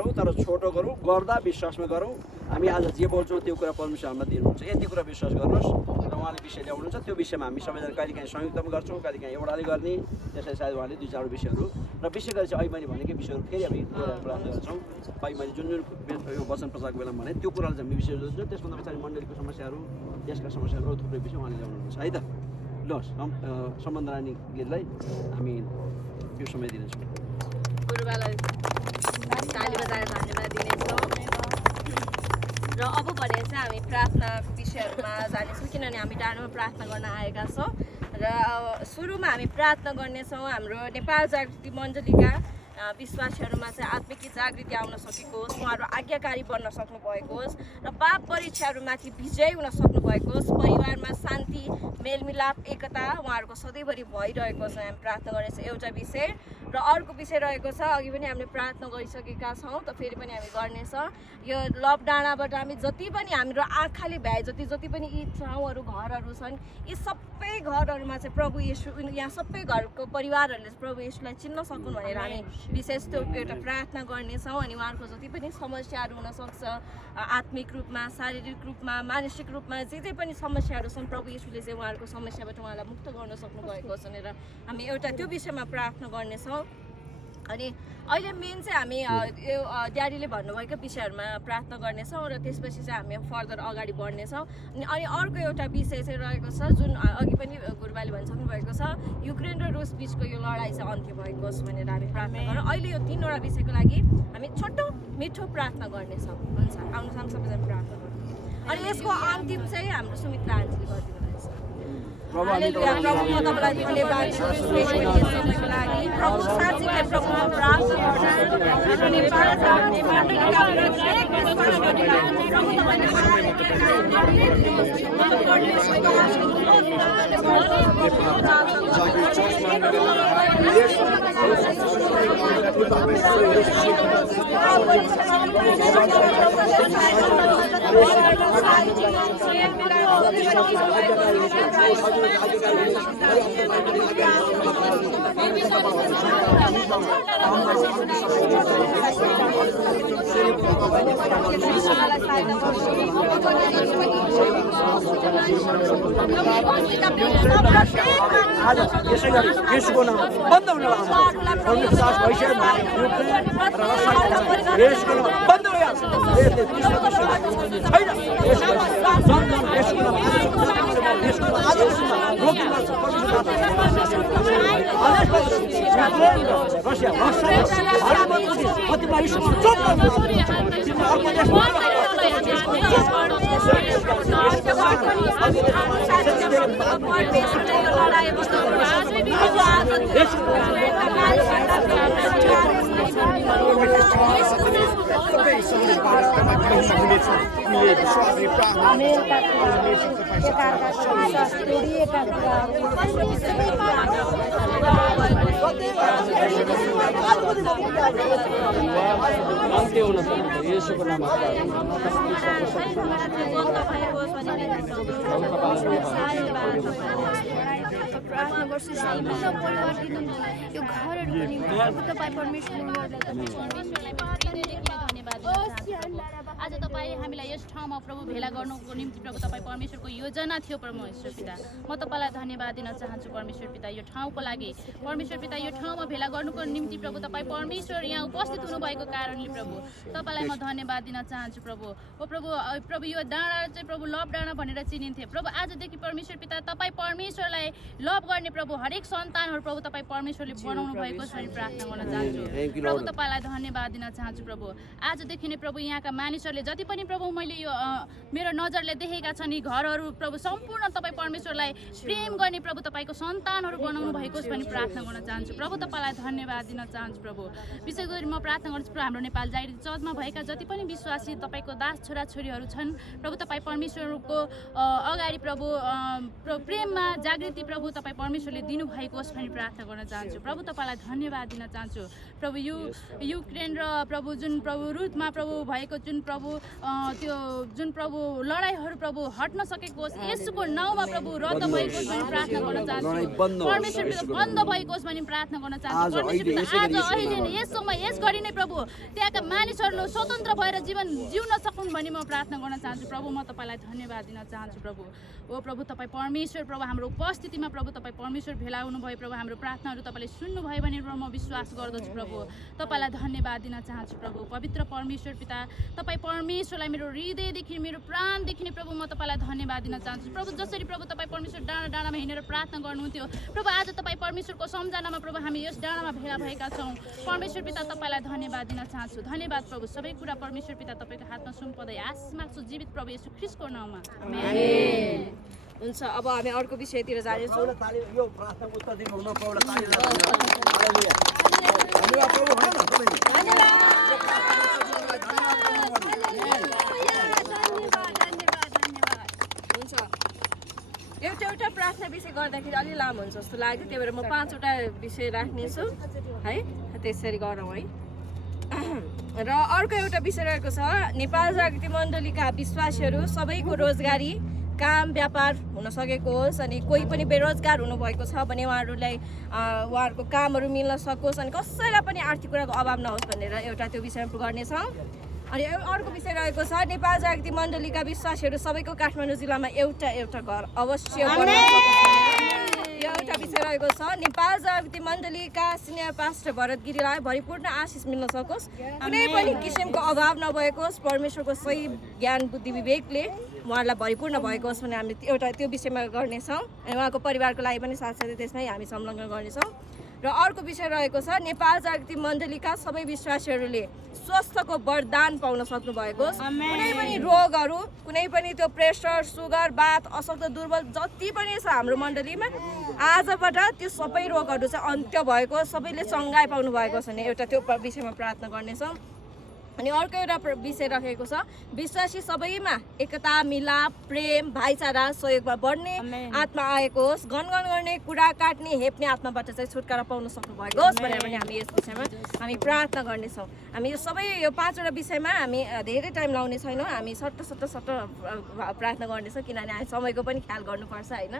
तर छोटो गरौँ, गर्दा विश्वासमा गरौँ। हामी आज जे बोल्छौँ त्यो कुरा परमेश्वर हामीलाई दिनुहुन्छ। यति कुरा विश्वास गर्नुहोस् र उहाँले विषय ल्याउनुहुन्छ। त्यो विषयमा हामी सबैजना कहिलेकाहीँ संयुक्तमा गर्छौँ, कहिलेकाहीँ एउटाले गर्ने, त्यसै सायद उहाँले 2-4 विषयहरू र विशेष गरी चाहिँ अहिले मैले भनेकै विषयहरू फेरि हामी प्राप्त गर्छौँ। अहिले मैले जुन यो वचन प्रचारको बेलामा भने त्यो कुरालाई चाहिँ हामी विषय जोड्छौँ। त्यसभन्दा पछाडि मण्डलीको समस्याहरू, देशका समस्याहरू, थुप्रै विषय उहाँले ल्याउनुहुन्छ है त। ल सम्बन्ध रानीलाई हामी त्यो समय दिनेछौँ। गुरुबालाई ताली बजाएर धन्यवाद दिनेछौँ र अब भने चाहिँ हामी प्रार्थनाको विषयहरूमा जानेछौँ, किनभने हामी टाढोमा प्रार्थना गर्न आएका छौँ र सुरुमा हामी प्रार्थना गर्नेछौँ हाम्रो नेपाल जागृति मण्डलीका विश्वासीहरूमा चाहिँ आत्मिक जागृति आउन सकेको होस्, उहाँहरू आज्ञाकारी बन्न सक्नु भएको होस् र पाप परीक्षाहरूमाथि विजय हुन सक्नु भएको होस्, परिवारमा शान्ति, मेलमिलाप, एकता उहाँहरूको सधैँभरि भइरहेको छ। हामी प्रार्थना गर्नेछौँ एउटा विषय र अर्को विषय रहेको छ, अघि पनि हामीले प्रार्थना गरिसकेका छौँ त फेरि पनि हामी गर्नेछौँ। यो लभ डाँडाबाट हामी जति पनि हाम्रो आँखाले भ्याए जति पनि यी ठाउँहरू घरहरू छन्, यी सबै घरहरूमा चाहिँ प्रभु येशू, यहाँ सबै घरको परिवारहरूले प्रभु येशूलाई चिन्न सकुन् भनेर हामी विशेष त्यो एउटा प्रार्थना गर्नेछौँ। अनि उहाँहरूको जति पनि समस्याहरू हुनसक्छ, आत्मिक रूपमा, शारीरिक रूपमा, मानसिक रूपमा जे पनि समस्याहरू छन्, प्रभु येशूले चाहिँ उहाँहरूको समस्याबाट उहाँलाई मुक्त गर्न सक्नुभएको छ भनेर हामी एउटा त्यो विषयमा प्रार्थना गर्नेछौँ। अनि अहिले मेन चाहिँ हामी यो ड्याडीले भन्नुभएको विषयहरूमा प्रार्थना गर्नेछौँ र त्यसपछि चाहिँ हामी फर्दर अगाडि बढ्नेछौँ। अनि अर्को एउटा विषय चाहिँ रहेको छ जुन अघि पनि गुरुबाले भनिसक्नु भएको छ, युक्रेन र रुस बिचको यो लडाइँ चाहिँ अन्त्य भएको होस् भनेर हामी प्रार्थना गरौँ। अहिले यो 3वटा विषयको लागि हामी छोटो मिठो प्रार्थना गर्नेछौँ। हुन्छ, आउनुहोस् हामी सबैजना प्रार्थना गरौँ। अनि यसको अन्तिम चाहिँ हाम्रो सुमित्रा आन्टीले गरिदिनु रहेछ। हालेलुया। प्रभु म तपाईँलाई धन्यवाद दिन्छु समयको लागि। प्रभु साँच्चै प्रभुमा प्रार्थना गर्छु अनि नेपाल जागृति मण्डलीका प्रत्येक विश्वासीहरूलाई प्रभु यसै गरी यसको नाम बन्द हुन लाग्छ। विश्वास भइसक्यो यसको नाम बन्द भइहाल्छ। अन्त्य हुन सक्छ येशूको नाममा। प्रार्थना गर्छु सम्पूर्ण परिवारको निम्ति, यो घरहरूको निम्ति तपाईँ परमेश्वरलाई धन्यवाद आज तपाईँ हामीलाई यस ठाउँमा प्रभु भेला गर्नुको निम्ति प्रभु तपाईँ परमेश्वरको योजना थियो परमेश्वर पिता। म तपाईँलाई धन्यवाद दिन चाहन्छु परमेश्वर पिता यो ठाउँको लागि। परमेश्वर पिता यो ठाउँमा भेला गर्नुको निम्ति प्रभु तपाईँ परमेश्वर यहाँ उपस्थित हुनुभएको कारणले प्रभु तपाईँलाई म धन्यवाद दिन चाहन्छु प्रभु। ओ प्रभु प्रभु यो डाँडा चाहिँ प्रभु लभ डाँडा भनेर चिनिन्थे प्रभु। आजदेखि परमेश्वर पिता तपाईँ परमेश्वरलाई लभ गर्ने प्रभु हरेक सन्तानहरू प्रभु तपाईँ परमेश्वरले बनाउनु भएको छ भने प्रार्थना गर्न चाहन्छु प्रभु। तपाईँलाई धन्यवाद दिन चाहन्छु प्रभु। आजदेखि नै प्रभु यहाँका मानिसहरूले जति पनि प्रभु मैले यो मेरो नजरले देखेका छन् यी घरहरू प्रभु सम्पूर्ण तपाईँ परमेश्वरलाई प्रेम गर्ने प्रभु तपाईँको सन्तानहरू बनाउनु भएको छ भने प्रार्थना गर्न चाहन्छु प्रभु। तपाईँलाई धन्यवाद दिन चाहन्छु प्रभु। विशेष गरी म प्रार्थना गर्छु प्रभु हाम्रो नेपाल जागृति चर्चमा भएका जति पनि विश्वासी तपाईँको दास छोराछोरीहरू छन् प्रभु तपाईँ परमेश्वरको अगाडि प्रभु प्रेममा जागृति प्रभु तपाईँ परमेश्वरले दिनुभएको होस् भने प्रार्थना गर्न चाहन्छु प्रभु। तपाईँलाई धन्यवाद दिन चाहन्छु प्रभु युक्रेन र प्रभु जुन प्रभु रुथमा प्रभु भएको जुन प्रभु त्यो जुन प्रभु लडाइँहरू प्रभु हट्न सकेको होस् येशूको नाउँमा प्रभु रद्द भएको होस् भनी प्रार्थना गर्न चाहन्छु परमेश्वर पिता बन्द भएको होस् भनी प्रार्थना गर्न चाहन्छु परमेश्वर पिता आज अहिले नै यस समय यस गरी नै प्रभु त्यहाँका मानिसहरू स्वतन्त्र भएर जीवन जिउन सकुन् भनी म प्रार्थना गर्न चाहन्छु प्रभु म तपाईँलाई धन्यवाद दिन चाहन्छु प्रभु ओ प्रभु तपाईँ परमेश्वर प्रभु हाम्रो उपस्थितिमा प्रभु तपाईँ परमेश्वर भेला हुनुभयो प्रभु हाम्रो प्रार्थनाहरू तपाईँले सुन्नुभयो भने म विश्वास गर्दछु प्रभु तपाईँलाई धन्यवाद दिन चाहन्छु प्रभु पवित्र परमेश्वर पिता तपाईँ परमेश्वरलाई मेरो हृदयदेखि मेरो प्राणदेखि नै प्रभु म तपाईँलाई धन्यवाद दिन चाहन्छु प्रभु जसरी प्रभु तपाईँ परमेश्वर डाँडा डाँडामा हिँडेर प्रार्थना गर्नुहुन्थ्यो प्रभु आज तपाईँ परमेश्वरको सम्झनामा प्रभु हामी यस डाँडामा भेला भएका छौँ परमेश्वर पिता तपाईँलाई धन्यवाद दिन चाहन्छु धन्यवाद प्रभु सबै कुरा परमेश्वर पिता तपाईँको हातमा सुम्पदै आशिष माग्छु जीवित प्रभु येशू ख्रीष्टको नाउँमा हुन्छ अब हामी अर्को विषयतिर जानेछौँ यो प्रार्थनाको उत्तर दिनुहुन प्रभुलाई ताली हालेलुया धन्यवाद प्रभु होइन हुन्छ एउटा प्रार्थना विषय गर्दाखेरि अलि लामो हुन्छ जस्तो लाग्यो त्यही भएर म 5 वटा विषय राख्नेछु है त्यसरी गरौँ है र अर्को एउटा विषय रहेको छ नेपाल जागृति मण्डलीका विश्वासीहरू सबैको रोजगारी काम व्यापार हुन सकेको होस् अनि कोही पनि बेरोजगार हुनुभएको छ भने उहाँहरूलाई उहाँहरूको कामहरू मिल्न सकोस् अनि कसैलाई पनि आर्थिक कुराको अभाव नहोस् भनेर एउटा त्यो विषयमा गर्नेछौँ अनि अर्को विषय रहेको छ नेपाल जागृति मण्डलीका विश्वासीहरू सबैको काठमाडौँ जिल्लामा एउटा घर अवश्य यो एउटा विषय रहेको छ नेपाल जागृति मण्डलीका सिनियर पास्टर भरत गिरीलाई भरिपूर्ण आशिष मिल्न सकोस् कुनै पनि किसिमको अभाव नभएको होस् परमेश्वरको सही ज्ञान बुद्धि विवेकले उहाँहरूलाई भरिपूर्ण भएको होस् भने हामीले एउटा त्यो विषयमा गर्नेछौँ अनि उहाँको परिवारको लागि पनि साथसाथै त्यसमै हामी संलग्न गर्नेछौँ र अर्को विषय रहेको छ नेपाल जागृति मण्डलीका सबै विश्वासीहरूले स्वास्थ्यको वरदान पाउन सक्नु भएको होस् कुनै पनि रोगहरू कुनै पनि त्यो प्रेसर सुगर बात अशक्त दुर्बल जति पनि छ हाम्रो मण्डलीमा आजबाट त्यो सबै रोगहरू चाहिँ अन्त्य भएको सबैले चङ्गाइ पाउनु भएको छ भने एउटा त्यो विषयमा प्रार्थना गर्नेछौँ अनि अर्को एउटा विषय राखेको छ विश्वासी सबैमा एकता मिलाप प्रेम भाइचारा सहयोगमा बढ्ने आत्मा आएको होस् गनगन गर्ने कुरा काट्ने हेप्ने आत्माबाट चाहिँ छुटकारा पाउन सक्नु भएको होस् भनेर पनि हामी यस विषयमा हामी प्रार्थना गर्नेछौँ हामी यो सबै यो 5 वटा विषयमा हामी धेरै टाइम लाउने छैनौँ हामी सट्ट प्रार्थना गर्नेछौँ किनभने हामी समयको पनि ख्याल गर्नुपर्छ होइन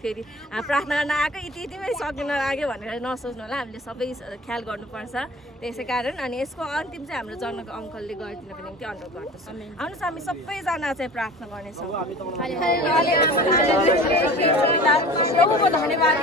फेरि प्रार्थना गर्न आएको यतिमै सकिन लाग्यो भनेर नसोच्नु होला हामीले सबै ख्याल गर्नुपर्छ त्यसै कारण अनि यसको अन्तिम चाहिँ हाम्रो जनक अङ्कलले गरिदिनको निम्ति अनुरोध गर्दछौँ आउनुहोस् हामी सबैजना चाहिँ प्रार्थना गर्नेछौँ प्रभुको धन्यवाद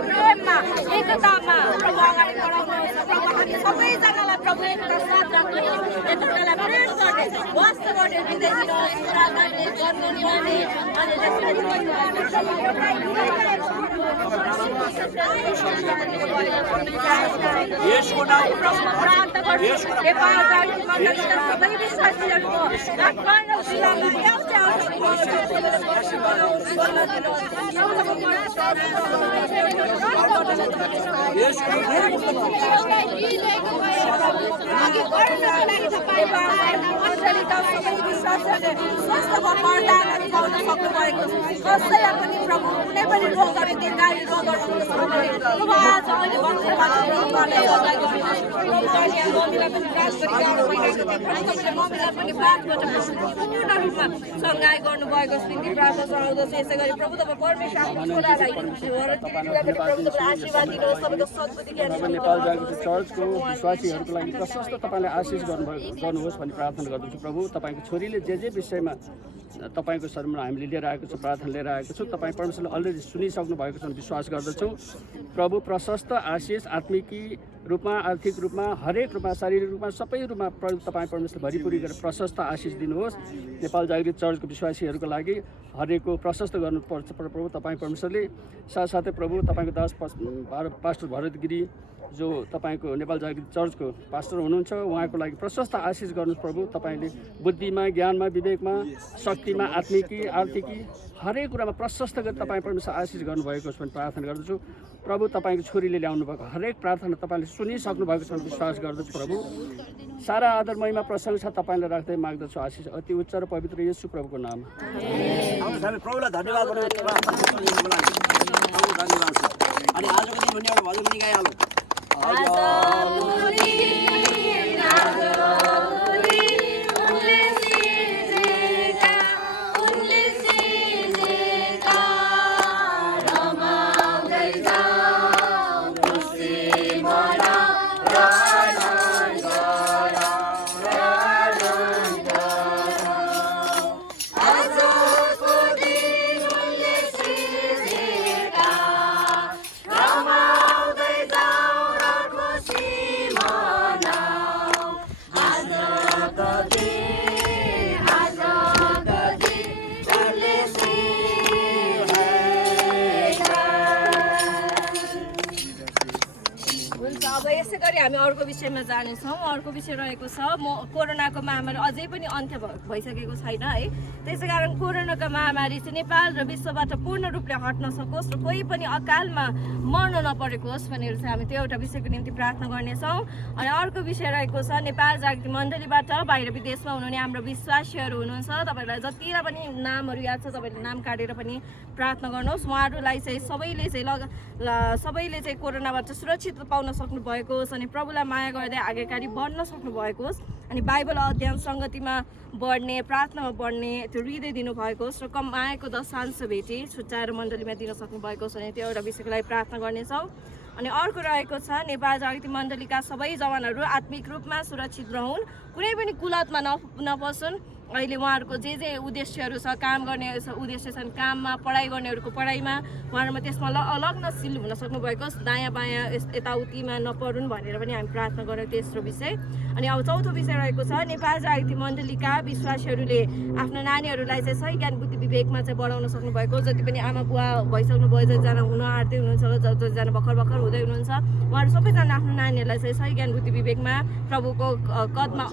प्रेममा एकतामा प्रभु अगाडि बढाउनुहोस् प्रभु हामी सबैजनालाई प्रभु एकता साथ राख्दै एकतालाई प्रेम गर्ने वास्तव गर्ने हृदय दिनुहोस् यसको नाम प्रार्थना गर्छु नेपाल जागृति मण्डलीका सबै विश्वासीहरूको काठमाडौँ जिल्लामा स्वास्थ्यको वरदानहरू पाउन सक्नुभएको कसैलाई पनि प्रभु कुनै पनि रोगहरू दीर्घायु रोगहरू आज अहिले मम्मीलाई पनि बातबाट पूर्ण रूपमा सङ्घाइ गर्नुभएको निम्ति प्रार्थना चढाउँदछ यसै गरी प्रभु तपाईँ परमेश्वर आफ्नो छोरालाई उहाँलाई धन्यवाद दिन्छु आशीर्वाद दिनुहोस् सबैको सद्बुद्धि ज्ञान नेपाल जागृति चर्चको विश्वासीहरूको लागि प्रशस्त तपाईँले आशिष गर्नुहोस् भन्ने प्रार्थना गर्दछु प्रभु। तपाईँको छोरीले जे विषयमा तपाईँको शरणमा हामीले लिएर आएको छौँ, प्रार्थना लिएर आएको छौँ, तपाईँ परमेश्वरले अलरेडी सुनिसक्नु भएको छ विश्वास गर्दछौँ प्रभु। प्रशस्त आशिष आत्मिकी रूपमा, आर्थिक रूपमा, हरेक रूपमा, शारीरिक रूपमा, सबै रूपमा तपाईँ परमेश्वर भरिपुरी गरेर प्रशस्त आशिष दिनुहोस्। नेपाल जागृति चर्चको विश्वासीहरूको लागि हरेकको प्रशस्त गर्नुपर्छ प्रभु तपाईँ परमेश्वरले। साथसाथै प्रभु तपाईँको दास पास्टर भरत गिरी जो तपाईँको नेपाल जागृति चर्चको पास्टर हुनुहुन्छ, उहाँको लागि प्रशस्त आशिष गर्नुहोस् प्रभु। तपाईँले बुद्धिमा, ज्ञानमा, विवेकमा, शक्तिमा, आत्मिकी, आर्थिकी हरेक कुरामा प्रशस्त गरी तपाईँ परमेश्वर आशिष गर्नुभएको छ भने प्रार्थना गर्दछु प्रभु। तपाईँको छोरीले ल्याउनु भएको हरेक प्रार्थना तपाईँले सुनिसक्नु भएको छ भने विश्वास गर्दछु प्रभु। सारा आदर महिमा प्रशंसा तपाईँलाई राख्दै माग्दछु आशिष अति उच्च र पवित्र येशू प्रभुको नाम। प्रभुलाई धन्यवाद अनि आजको दिन भन्ने एउटा भजन पनि गाइहालौँ। हामी अर्को विषयमा जानेछौँ। अर्को विषय रहेको छ कोरोनाको महामारी अझै पनि अन्त्य भइसकेको छैन है। त्यसै कारण कोरोनाको महामारी चाहिँ नेपाल र विश्वबाट पूर्ण रूपले हट्न सकोस् र कोही पनि अकालमा मर्न नपरेको होस् भनेर चाहिँ हामी त्यो एउटा विषयको निम्ति प्रार्थना गर्नेछौँ। अनि अर्को विषय रहेको छ नेपाल जागृति मण्डलीबाट बाहिर विदेशमा हुनुहुने हाम्रो विश्वासीहरू हुनुहुन्छ, तपाईँहरूलाई जतिलाई पनि नामहरू याद छ तपाईँले नाम काटेर पनि प्रार्थना गर्नुहोस्। उहाँहरूलाई चाहिँ सबैले चाहिँ कोरोनाबाट सुरक्षित पाउन सक्नु भएको होस् अनि प्रभुलाई माया गर्दै आज्ञाकारी बढ्न सक्नु भएको होस् अनि बाइबल अध्ययन सङ्गतिमा बढ्ने, प्रार्थनामा बढ्ने त्यो हृदय दिनुभएको होस् र कमाएको दशांश भेटी छुट्याएर मण्डलीमा दिन सक्नु भएको होस् भने त्यो एउटा विषयको लागि प्रार्थना गर्नेछौँ। अनि अर्को रहेको छ नेपाल जागृति मण्डलीका सबै जवानहरू आत्मिक रूपमा सुरक्षित रहन्, कुनै पनि कुलतमा नपसुन्। अहिले उहाँहरूको जे उद्देश्यहरू छ, काम गर्ने उद्देश्य छन्, काममा, पढाइ गर्नेहरूको पढाइमा उहाँहरूमा त्यसमा लग्नशील हुन सक्नुभएको होस्, दायाँ बायाँ यताउतिमा नपरुन् भनेर पनि हामी प्रार्थना गऱ्यौँ तेस्रो विषय। अनि अब चौथो विषय रहेको छ नेपाल जागृति मण्डलीका विश्वासीहरूले आफ्नो नानीहरूलाई चाहिँ सही ज्ञान बुद्धि विवेकमा चाहिँ बढाउन सक्नुभएको, जति पनि आमा बुवा भइसक्नुभयो, जतिजना हुन आँट्दै हुनुहुन्छ, जतिजना भर्खर हुँदै हुनुहुन्छ, उहाँहरू सबैजना आफ्नो नानीहरूलाई चाहिँ सही ज्ञान बुद्धि विवेकमा प्रभुको कदमा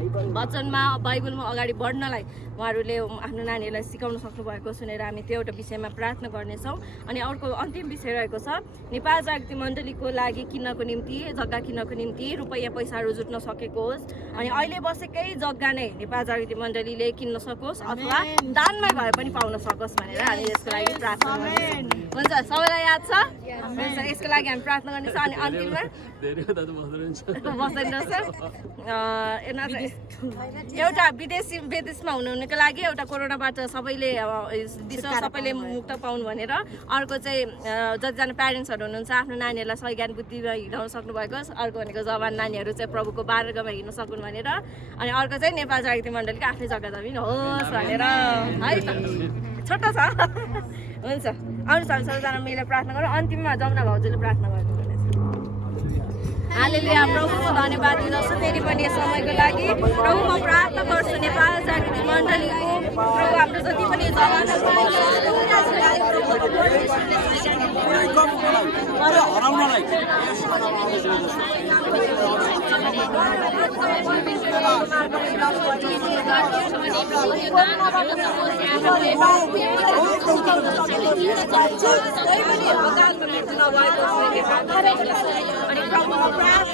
वचनमा बाइबलमा अगाडि बढ्नलाई उहाँहरूले आफ्नो नानीहरूलाई सिकाउन सक्नुभएको सुनेर हामी त्यो एउटा विषयमा प्रार्थना गर्नेछौँ। अनि अर्को अन्तिम विषय रहेको छ नेपाल जागृति मण्डलीको लागि किन्नको निम्ति, जग्गा किन्नको निम्ति रुपैयाँ पैसाहरू जुट्न सकेको होस् अनि अहिले बसेकै जग्गा नै नेपाल जागृति मण्डलीले किन्न सकोस् अथवा दानमा भए पनि पाउन सकोस् भनेर हामी यसको लागि प्रार्थना गर्नेछौँ। हुन्छ, सबैलाई याद छ? हुन्छ, यसको लागि हामी प्रार्थना गर्नेछौँ। अनि अन्तिममा एउटा विदेशमा हुनुहुनेको लागि एउटा कोरोनाबाट सबैले सबैले मुक्त पाउनु भनेर, अर्को चाहिँ जतिजना प्यारेन्ट्सहरू हुनुहुन्छ आफ्नो नानीहरूलाई सही ज्ञान बुद्धिमा हिँडाउन सक्नुभएको, अर्को भनेको जवान नानीहरू चाहिँ प्रभुको बारगामा हिँड्न सक्नु भनेर, अनि अर्को चाहिँ नेपाल जागृति मण्डलीको आफ्नै जग्गा जमिन होस् भनेर है त। छोटो छ। हुन्छ, आउनुहोस् हामी सबैजना मिलेर प्रार्थना गरौँ। अन्तिममा जमुना भाउजूले प्रार्थना गर्नु। हालेलुया, प्रभुको धन्यवाद दिनुहोस् फेरि पनि यस समयको लागि। प्रभु म प्रार्थना गर्छु नेपाल जागृति मण्डलीको प्रभु हाम्रो जति पनि जवानहरू अनि प्रभुको प्रार्थना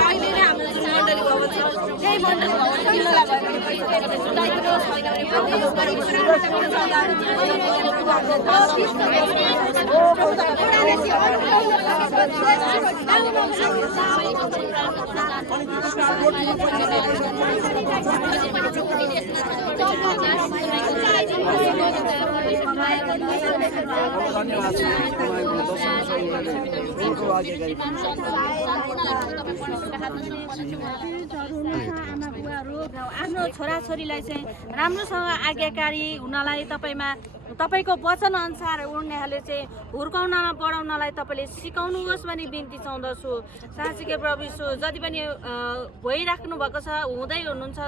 अहिले नै हाम्रो जुन मण्डली भवन छ त्यही मण्डली भवन किन्नलाई भयो भने जुलाइदिनुहोस्, छैन भने आफ्नो छोराछोरीलाई चाहिँ राम्रोसँग आज्ञाकारी हुनलाई तपाईँको वचन अनुसार उनीहरूले चाहिँ हुर्काउनलाई बढाउनलाई तपाईँले सिकाउनुहोस् भनी बिन्ती चाहँदछु। साँच्चीकै प्रभु यीशु जति पनि भइराख्नु भएको छ, हुँदै हुनुहुन्छ,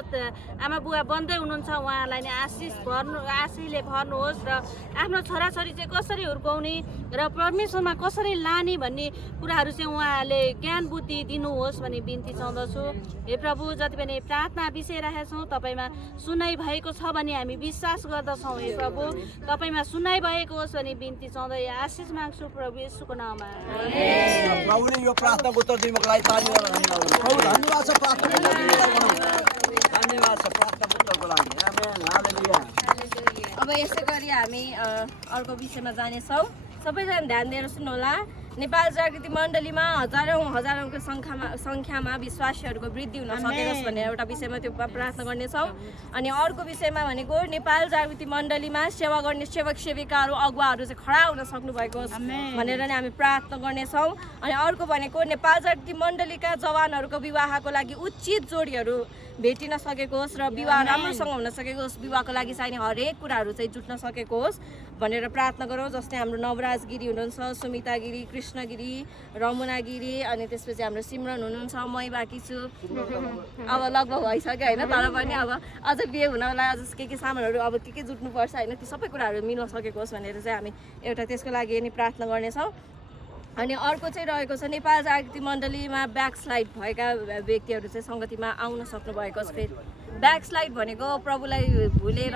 आमा बुवा बन्दै हुनुहुन्छ, उहाँलाई नै आशिषले भर्नुहोस् र आफ्नो छोराछोरी चाहिँ कसरी हुर्काउने र परमेश्वरमा कसरी लाने भन्ने कुराहरू चाहिँ उहाँहरूले ज्ञान बुद्धि दिनुहोस् भनी बिन्ती चाहँदछु। हे प्रभु, जति पनि प्रार्थना विषय राखेका छौँ तपाईँमा सुनाइ भएको छ भने हामी विश्वास गर्दछौँ। हे प्रभु, तपाईँमा सुनाइ भएको होस् भने बिन्ती चाहँदै आशिष माग्छु प्रभु येशूको नाममा। प्रभुले यो प्रार्थनाको उत्तर दिनुको लागि धन्यवाद छ। धन्यवाद छ प्रार्थनाको उत्तरको लागि। आमेन, हालेलुया। अब यसै गरी हामी अर्को विषयमा जानेछौँ। सबैजना ध्यान दिएर सुन्नुहोला। नेपाल जागृति मण्डलीमा हजारौँको सङ्ख्यामा विश्वासीहरूको वृद्धि हुन सकेकोस् भन्ने एउटा विषयमा त्यो प्रार्थना गर्नेछौँ। अनि अर्को विषयमा भनेको नेपाल जागृति मण्डलीमा सेवा गर्ने सेवक सेविकाहरू अगुवाहरू चाहिँ खडा हुन सक्नुभएको होस् भनेर नै हामी प्रार्थना गर्नेछौँ। अनि अर्को भनेको नेपाल जागृति मण्डलीका जवानहरूको विवाहको लागि उचित जोडीहरू भेटिन सकेको होस् र विवाह राम्रोसँग हुन सकेको होस्, विवाहको लागि चाहिने हरेक कुराहरू चाहिँ जुट्न सकेको होस् भनेर प्रार्थना गरौँ। जस्तै हाम्रो नवराज गिरी हुनुहुन्छ, सुमिता गिरी, कृष्ण गिरी, रमुना गिरी, अनि त्यसपछि हाम्रो सिमरन हुनुहुन्छ, मै बाँकी छु। अब लगभग भइसक्यो होइन, तर पनि अब अझ बिहे हुनलाई अझ के सामानहरू अब के जुट्नुपर्छ होइन, त्यो सबै कुराहरू मिल्न सकेको होस् भनेर चाहिँ हामी एउटा त्यसको लागि नि प्रार्थना गर्नेछौँ। अनि अर्को चाहिँ रहेको छ नेपाल जागृति मण्डलीमा ब्याकस्लाइड भएका व्यक्तिहरू चाहिँ सङ्गतिमा आउन सक्नुभएको छ। फेरि ब्याकस्लाइड भनेको प्रभुलाई भुलेर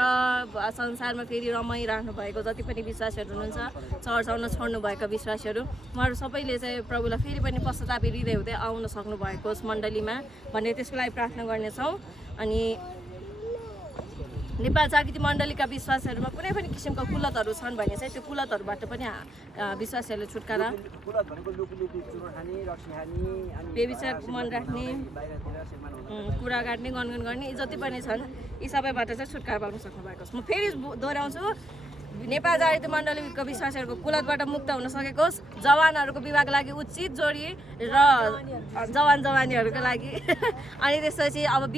संसारमा फेरि रमाइराख्नु भएको जति पनि विश्वासीहरू हुनुहुन्छ, चर्च आउन छोड्नुभएका विश्वासीहरू, उहाँहरू सबैले चाहिँ प्रभुलाई फेरि पनि पश्चाताप हृदय हुँदै आउन सक्नुभएको होस् मण्डलीमा भन्ने त्यसको लागि प्रार्थना गर्नेछौँ। अनि नेपाल जागृति मण्डलीका विश्वासहरूमा कुनै पनि किसिमको कुलतहरू छन् भने चाहिँ त्यो कुलतहरूबाट पनि विश्वासीहरूले छुटकारा, बेविचार मन राख्ने, कुरा काट्ने, गनगन गर्ने, जति पनि छन् यी सबैबाट चाहिँ छुटकारा पाउन सक्नुभएको छ। म फेरि दोहोऱ्याउँछु, नेपाल जागृति मण्डलीको विश्वासीहरूको कुलतबाट मुक्त हुन सकेको होस्, जवानहरूको विवाहको लागि उचित जोडी र जवानीहरूको लागि अनि त्यसपछि अब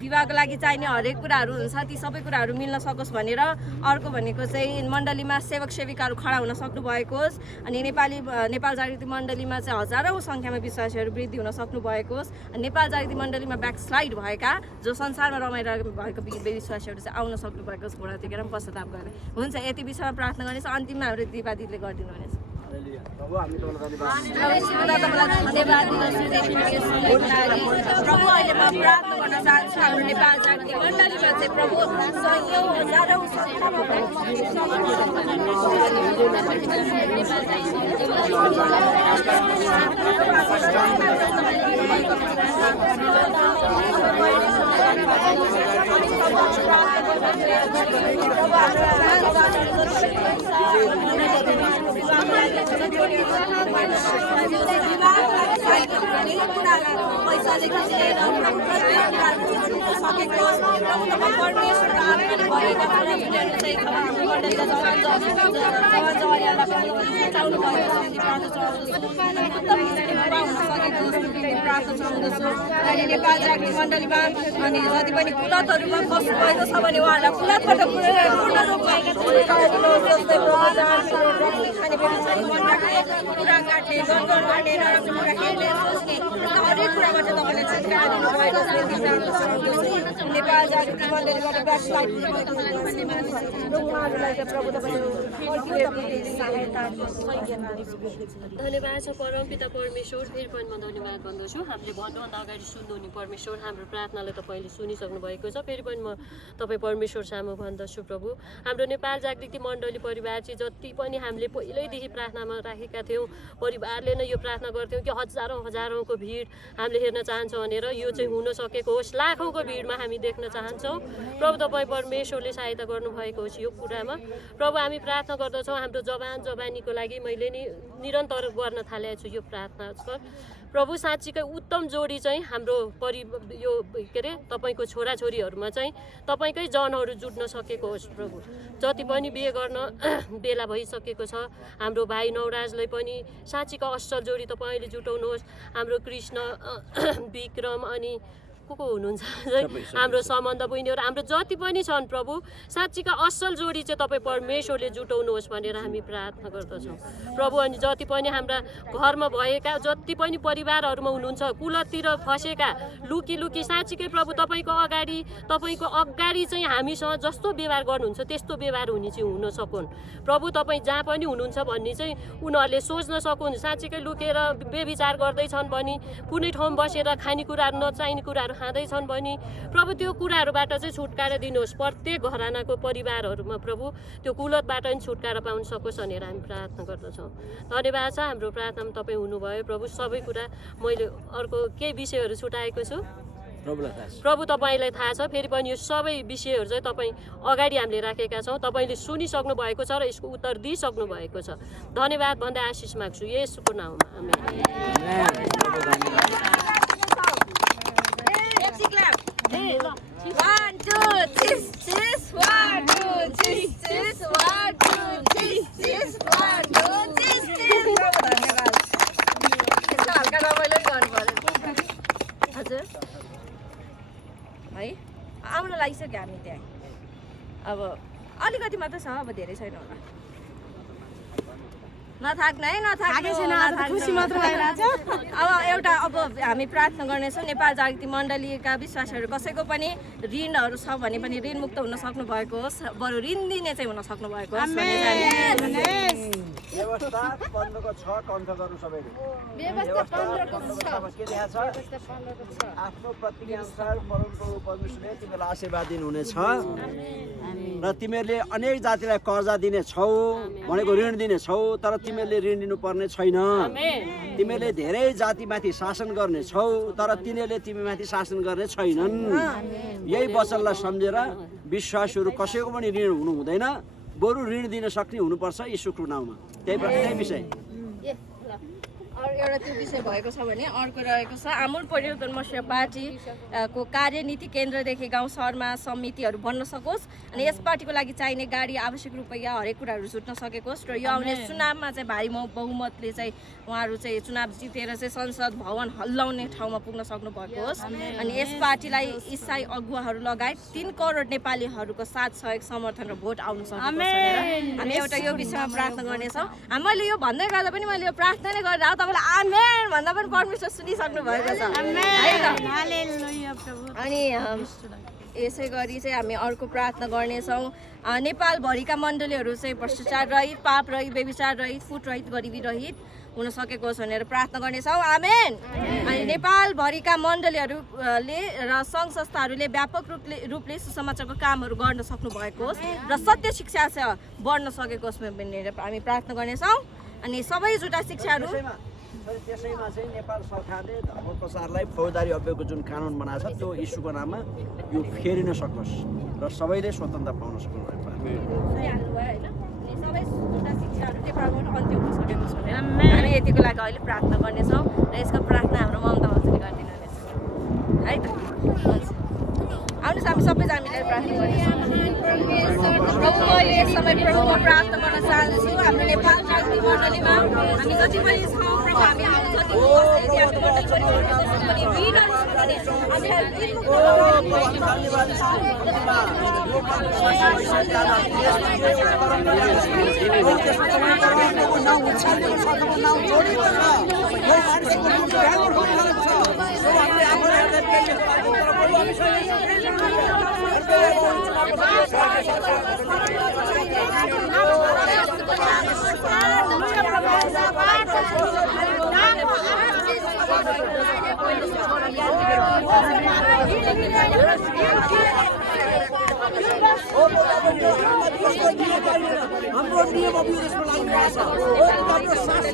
विवाहको लागि चाहिने हरेक कुराहरू हुन्छ, ती सबै कुराहरू मिल्न सकोस् भनेर। अर्को भनेको चाहिँ मण्डलीमा सेवक सेविकाहरू खडा हुन सक्नुभएको होस्। अनि नेपाल जागृति मण्डलीमा चाहिँ हजारौँ सङ्ख्यामा विश्वासीहरू वृद्धि हुन सक्नुभएको होस्। नेपाल जागृति मण्डलीमा ब्याकस्लाइड भएका जो संसारमा रमाइरहेको भएको विश्वासीहरू चाहिँ आउन सक्नुभएको होस्, घोडा टेकेर पश्चाताप गर्ने हुन्छ। यति विषयमा प्रार्थना गर्नेछ। अन्तिममा हाम्रो दिपादिदीले गरिदिनु हुनेछ। प्रभु हामी तपाईँलाई प्रभु अहिले म प्रार्थना गर्न चाहन्छु हाम्रो नेपाल जागृति मण्डलीमा चाहिँ प्रभु हजारौँ पैसाले खिचेर सकेको परमेश्वर आत्माले भएका नेपाल जागृति मण्डलीमा अनि जति पनि कुलतहरूमा फस्नु भएको छ भने उहाँहरूलाई कुलतबाट पूर्ण रूपमा कुरा काट्ने, गनगन गर्ने, नराम्रो कुरा खेल्ने, सोच्ने हरेक कुराबाट तपाईँले छुटकारा दिनुभएको छ। नेपाल जागृति मण्डलीबाट ब्याकस्लाइड भएको तपाईँलाई धन्यवाद र उहाँहरूलाई चाहिँ प्रभु तपाईँको सहायता धन्यवाद छ परमपिता परमेश्वर। फेरि पनि म धन्यवाद भन्दछु। हामीले भन्नुभन्दा अगाडि सुन्नुहुने परमेश्वर, हाम्रो प्रार्थनालाई तपाईँले सुनिसक्नु भएको छ। फेरि पनि म तपाईँ परमेश्वर सामु भन्दछु प्रभु। हाम्रो नेपाल जागृति मण्डली परिवार चाहिँ जति पनि हामीले पहिल्यैदेखि प्रार्थनामा राखेका थियौँ, परिवारले नै यो प्रार्थना गर्थ्यौँ कि हजारौँको भिड हामीले हेर्न चाहन्छौँ भनेर, यो चाहिँ हुन सकेको होस्। लाखौँको भिडमा हामी देख्न चाहन्छौँ। प्रभु तपाईँ परमेश्वरले सहायता गर्नुभएको होस् यो कुरामा। प्रभु हामी प्रार्थना गर्दछौँ हाम्रो जवानीको लागि मैले नि निरन्तर गर्न थालेको छु यो प्रार्थना। प्रभु साँच्चीकै उत्तम जोडी चाहिँ हाम्रो यो के अरे तपाईँको छोराछोरीहरूमा चाहिँ तपाईँकै जनहरू जुट्न सकेको होस् प्रभु। जति पनि बिहे गर्न बेला भइसकेको छ हाम्रो भाइ नवराजलाई पनि साँच्चीको असल जोडी तपाईँले जुटाउनुहोस्। हाम्रो कृष्ण विक्रम अनि को हुनुहुन्छ हाम्रो सम्बन्ध बहिनीहरू हाम्रो जति पनि छन् प्रभु, साँच्चीका असल जोडी चाहिँ तपाईँ परमेश्वरले जुटाउनुहोस् भनेर हामी प्रार्थना गर्दछौँ प्रभु। अनि जति पनि हाम्रा घरमा भएका जति पनि परिवारहरूमा हुनुहुन्छ कुलततिर फसेका लुकी साँच्चीकै प्रभु तपाईँको अगाडि चाहिँ हामीसँग जस्तो व्यवहार गर्नुहुन्छ त्यस्तो व्यवहार हुने चाहिँ हुन सकुन् प्रभु। तपाईँ जहाँ पनि हुनुहुन्छ भन्ने चाहिँ उनीहरूले सोच्न सकुन्। साँच्चीकै लुकेर व्यभिचार गर्दैछन् भने, कुनै ठाउँ बसेर खानेकुराहरू नचाहिने कुराहरू खाँदैछन् भने प्रभु त्यो कुराहरूबाट चाहिँ छुटकारा दिनुहोस्। प्रत्येक घरानाको परिवारहरूमा प्रभु त्यो कुलतबाट पनि छुटकारा पाउन सकोस् भनेर हामी प्रार्थना गर्दछौँ। धन्यवाद छ हाम्रो प्रार्थनामा तपाईँ हुनुभयो प्रभु। सबै कुरा मैले अर्को केही विषयहरू छुटाएको छु प्रभु, तपाईँलाई थाहा छ। फेरि पनि यो सबै विषयहरू चाहिँ तपाईँ अगाडि हामीले राखेका छौँ। तपाईँले सुनिसक्नु भएको छ र यसको उत्तर दिइसक्नु भएको छ। धन्यवाद भन्दै आशिष माग्छु येशूको नाउँमा, आमेन। हजुर है आउन लागिसक्यो हामी त्यहाँ। अब अलिकति मात्र छ, अब धेरै छैन होला। नथाक्नु है, खुसी मात्र भइरहेछ। अब एउटा हामी प्रार्थना गर्नेछौँ नेपाल जागृति मण्डलीका विश्वासीहरू कसैको पनि ऋणहरू छ भने पनि ऋण मुक्त हुन सक्नु भएको होस्, बरु ऋण दिने चाहिँ हुन सक्नु भएको होस्। व्यवस्था 15 को 6 कन्ठ गर्नु सबैले। व्यवस्था 15 को 6 के लेखा छ? आफ्नो प्रतिज्ञा अनुसार परमप्रभु परमेश्वरले तिमीलाई आशीर्वाद दिनुहुनेछ र तिमीहरूले अनेक जातिलाई कर्जा दिने छौ भनेको ऋण दिने छौ, तर तिमीहरूले ऋण दिनुपर्ने छैन। तिमीहरूले धेरै जातिमाथि शासन गर्ने छौ, तर तिनीहरूले तिमीमाथि शासन गर्ने छैनन्। यही वचनलाई सम्झेर विश्वासीहरू कसैको पनि ऋण हुनु हुँदैन, बरु ऋण दिन सक्ने हुनुपर्छ यीशुको नाउँमा। त्यही विषय एउटा त्यो विषय भएको छ भने अर्को रहेको छ आमूल परिवर्तनमूलक पार्टीको कार्यनीति केन्द्रदेखि गाउँ सहरमा समितिहरू बन्न सकोस् अनि यस पार्टीको लागि चाहिने गाडी आवश्यक रुपैयाँ हरेक कुराहरू जुट्न सकेको होस् र यो आउने चुनावमा चाहिँ भारी बहुमतले चाहिँ उहाँहरू चाहिँ चुनाव जितेर चाहिँ संसद भवन हल्लाउने ठाउँमा पुग्न सक्नु भएको होस् अनि यस पार्टीलाई इसाई अगुवाहरू लगायत 3 करोड नेपालीहरूको साथ सहयोग समर्थन र भोट आउन सकेको छ। हामी एउटा यो विषयमा प्रार्थना गर्नेछौँ। मैले यो भन्दै गर्दा पनि मैले यो प्रार्थना नै गर्दा तपाईँलाई आमेन भन्दा पनि परमेश्वर सुनिसक्नु भएको छ। अनि यसै गरी चाहिँ हामी अर्को प्रार्थना गर्नेछौँ। नेपालभरिका मण्डलीहरू चाहिँ भ्रष्टाचार रहित, पाप रहित, व्यभिचार रहित, फुट रहित, गरिबी रहित हुन सकेको होस् भनेर प्रार्थना गर्नेछौँ। आमेन। अनि नेपालभरिका मण्डलीहरूले र सङ्घ संस्थाहरूले व्यापक रूपले सुसमाचारको कामहरू गर्न सक्नु भएको होस् र सत्य शिक्षा चाहिँ बढ्न सकेको होस् भनेर हामी प्रार्थना गर्नेछौँ। अनि सबै जुटा शिक्षाहरू त्यसैमा चाहिँ नेपाल सरकारले धर्म प्रचारलाई फौजदारी अभियोगको जुन कानुन बनाएको छ त्यो यीशुको नाममा यो फेरिन सकोस् र सबैले स्वतन्त्र पाउन सक्नु भएको सबै जुटा शिक्षाहरू नेपालबाट अन्त्य हुन सकेको छ भनेर हामी यतिको लागि अहिले प्रार्थना गर्नेछौँ र यसको प्रार्थना हाम्रो ममता हजुरले गरिदिनु हुनेछ है त। हुन्छ आउनुहोस् हामी सबैजना मिलेर प्रार्थना गर्नेछौँ। प्रभु अहिले यस समय प्रभुमा प्रार्थना गर्न चाहन्छु। हाम्रो नेपाल जागृति मण्डलीमा हामी जति पनि छौँ प्रभु हामी हामी हाम्रो नियम अब यो देशमा लागू भएको छ हाम्रो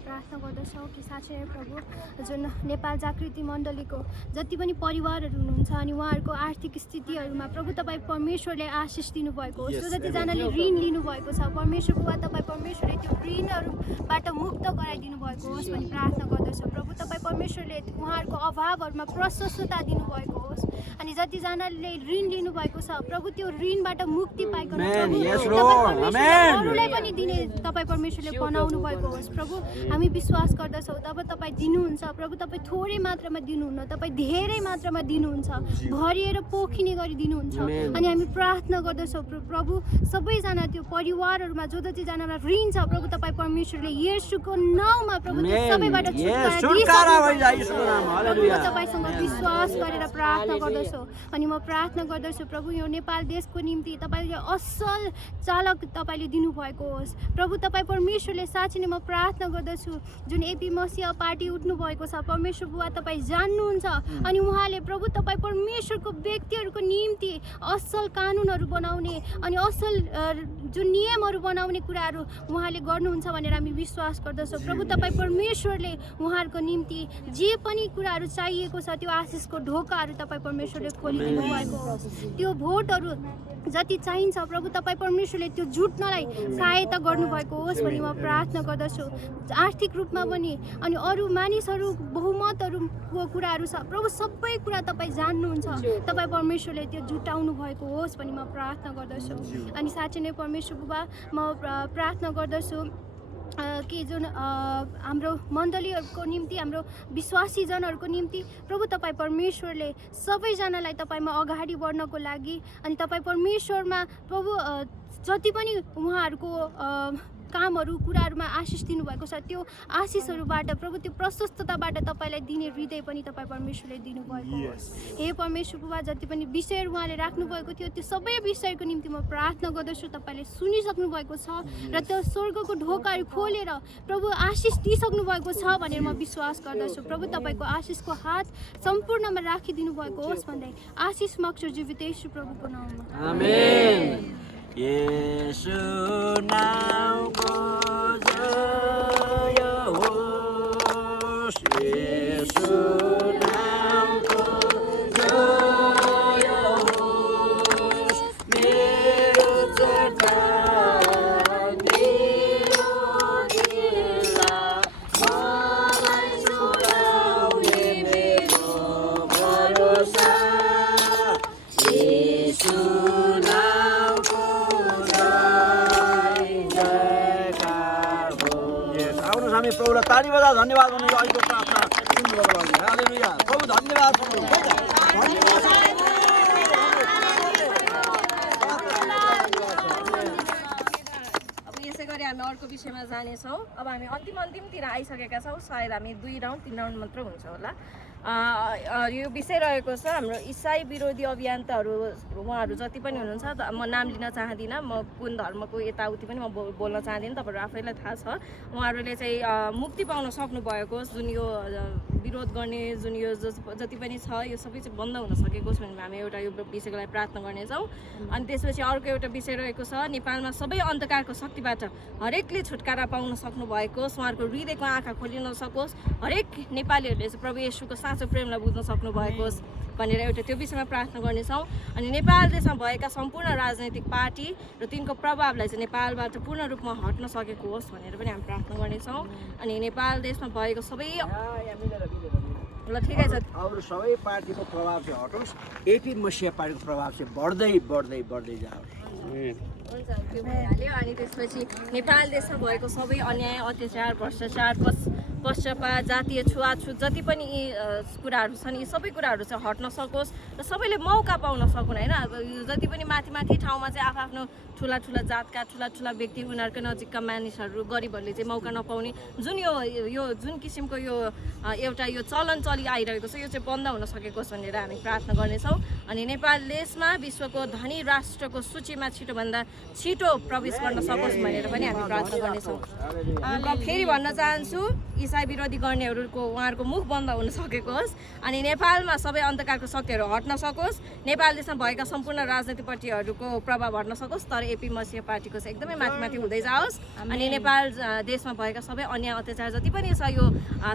प्रार्थना गर्दछौँ कि साँच्चै प्रभु जुन नेपाल जागृति मण्डलीको जति पनि परिवारहरू हुनुहुन्छ अनि उहाँहरूको आर्थिक स्थितिहरूमा प्रभु तपाईँ परमेश्वरले आशिष दिनुभएको होस्। जो जतिजनाले ऋण लिनुभएको छ परमेश्वरको वा तपाईँ परमेश्वरले त्यो ऋणहरूबाट मुक्त गराइदिनु भएको होस् भनी प्रार्थना गर्दछौँ। प्रभु तपाईँ परमेश्वरले उहाँहरूको अभावहरूमा प्रशस्तता दिनुभएको होस् अनि जतिजनाले ऋण लिनुभएको छ प्रभु त्यो ऋणबाट मुक्ति पाइकन अरूलाई पनि दिने तपाईँ परमेश्वरले बनाउनु भएको होस्। प्रभु हामी विश्वास गर्दछौँ तब तपाईँ दिनुहुन्छ प्रभु। तपाईँ थोरै मात्रामा दिनुहुन्न, तपाईँ धेरै मात्रामा दिनुहुन्छ, भरिएर पोखिने गरी दिनुहुन्छ। अनि हामी प्रार्थना गर्दछौँ प्रभु सबैजना त्यो परिवारहरूमा जो जतिजनालाई ऋण छ प्रभु तपाईँ परमेश्वरले येशूको नाउँमा प्रभु सबैबाट तपाईँसँग विश्वास गरेर प्रार्थना गर्दछौँ। अनि म प्रार्थना गर्दछु प्रभु यो नेपाल देशको निम्ति तपाईँले असल चालक तपाईँले दिनुभएको होस्। प्रभु तपाईँ परमेश्वरले साँच्चै नै म प्रार्थना गर्दछु जुन एपी मसीह पार्टी उठ्नु भएको छ परमेश्वर बुवा तपाईँ जान्नुहुन्छ अनि उहाँले प्रभु तपाईँ परमेश्वरको व्यक्तिहरूको निम्ति असल कानुनहरू बनाउने अनि असल जुन नियमहरू बनाउने कुराहरू उहाँले गर्नुहुन्छ भनेर हामी विश्वास गर्दछौँ। प्रभु तपाईँ परमेश्वरले उहाँहरूको निम्ति जे पनि कुराहरू चाहिएको छ त्यो आशिषको ढोकाहरू तपाईँ परमेश्वरले खोलिदिनु भएको होस्। त्यो भोटहरू जति चाहिन्छ प्रभु तपाईँ परमेश्वरले त्यो जुट्नलाई सहायता गर्नुभएको होस् भनी म प्रार्थना गर्दछु। आर्थिक रूपमा पनि अनि अरू मानिसहरू बहुमतहरूको कुराहरू छ प्रभु सबै कुरा तपाईँ जान्नुहुन्छ। तपाईँ परमेश्वरले त्यो जुटाउनु भएको होस् भनी म प्रार्थना गर्दछु। अनि साँच्चै नै परमेश्वर बुबा म प्रार्थना गर्दछु कि जुन हाम्रो मण्डलीहरूको निम्ति हाम्रो विश्वासीजनहरूको निम्ति प्रभु तपाईँ परमेश्वरले सबैजनालाई तपाईँमा अगाडि बढ्नको लागि अनि तपाईँ परमेश्वरमा प्रभु जति पनि उहाँहरूको कामहरू कुराहरूमा आशिष दिनुभएको छ त्यो आशिषहरूबाट प्रभु त्यो प्रशस्तताबाट तपाईँलाई दिने हृदय पनि तपाईँ परमेश्वरले दिनुभएको होस्। हे परमेश्वर बुबा जति पनि विषयहरू उहाँले राख्नुभएको थियो त्यो सबै विषयको निम्ति म प्रार्थना गर्दछु। तपाईँले सुनिसक्नु भएको छ र त्यो स्वर्गको ढोकाहरू खोलेर प्रभु आशिष दिइसक्नु भएको छ भनेर म विश्वास गर्दछु। प्रभु तपाईँको आशिषको हात सम्पूर्णमा राखिदिनु भएको होस् भन्दै आशिष माग्छु जीवित येशू प्रभुको नाममा आमेन। येशू नामको जय होस्, येशू नामको जय होस्, मेरो चट्टान मेरो गिला मलाई छुडाउने मेरो भरोसा येशू हामी प्रभुलाई ताली बजाएर धन्यवाद भन्ने अहिलेको प्रार्थना सुन्नुभएको लागि हालेलुया। प्रभु धन्यवाद अब यसै गरी हामी अर्को विषयमा जानेछौँ। अब हामी अन्तिमतिर आइसकेका छौँ। सायद हामी 2 राउन्ड 3 राउन्ड मात्र हुन्छ होला। यो विषय रहेको छ हाम्रो इसाई विरोधी अभियन्ताहरू उहाँहरू जति पनि हुनुहुन्छ म नाम लिन चाहदिनँ। म कुन धर्मको यताउति पनि म बोल्न चाहदिनँ, तपाईँहरू आफैलाई थाहा छ। उहाँहरूले चाहिँ मुक्ति पाउन सक्नुभएको जुन यो विरोध गर्ने जुन यो जति पनि छ यो सबै चाहिँ बन्द हुन सकेको छ भने हामी एउटा यो विषयको लागि प्रार्थना गर्नेछौँ। अनि त्यसपछि अर्को एउटा विषय रहेको छ नेपालमा सबै अन्धकारको शक्तिबाट हरेकले छुटकारा पाउन सक्नुभएको होस्, उहाँहरूको हृदयको आँखा खोलिन सकोस्, हरेक नेपालीहरूले चाहिँ प्रभु येशूको साँचो प्रेमलाई बुझ्न सक्नुभएको होस् भनेर एउटा त्यो विषयमा प्रार्थना गर्नेछौँ। अनि नेपाल देशमा भएका सम्पूर्ण राजनैतिक पार्टी र तिनको प्रभावलाई चाहिँ नेपालबाट पूर्ण रूपमा हट्न सकेको होस् भनेर पनि हामी प्रार्थना गर्नेछौँ। अनि नेपाल देशमा भएको सबै ल ठिकै छ अरू सबै पार्टीको प्रभाव चाहिँ हटोस्, एपी मसिया पार्टीको प्रभाव चाहिँ बढ्दै बढ्दै बढ्दै जाओस्। हुन्छ त्यो भइहाल्यो। अनि त्यसपछि नेपाल देशमा भएको सबै अन्याय अत्याचार भ्रष्टाचार पक्षपात जातीय छुवाछुत जति पनि यी कुराहरू छन् यी सबै कुराहरू चाहिँ हट्न सकोस् र सबैले मौका पाउन सकुन् होइन। अब यो जति पनि माथि माथि ठाउँमा चाहिँ आफ्नो ठुला ठुला जातका ठुला ठुला व्यक्ति उनीहरूकै नजिकका मानिसहरू गरिबहरूले चाहिँ मौका नपाउने जुन यो जुन किसिमको यो एउटा यो चलन चली आइरहेको छ यो चाहिँ बन्द हुन सकेको छ भनेर हामी प्रार्थना गर्नेछौँ। अनि नेपाल देशमा विश्वको धनी राष्ट्रको सूचीमा छिटोभन्दा छिटो प्रवेश गर्न सकोस् भनेर पनि हामी प्रार्थना गर्नेछौँ। फेरि भन्न चाहन्छु इसाई विरोधी गर्नेहरूको उहाँहरूको मुख बन्द हुन सकेको होस् अनि नेपालमा सबै अन्धकारको शक्तिहरू हट्न सकोस्, नेपाल देशमा भएका सम्पूर्ण राजनीतिक पार्टीहरूको प्रभाव हट्न सकोस्, तर एपी मसिया पार्टीको चाहिँ एकदमै माथि माथि हुँदै जाओस्। अनि नेपाल देशमा भएका सबै अन्याय अत्याचार जति पनि छ यो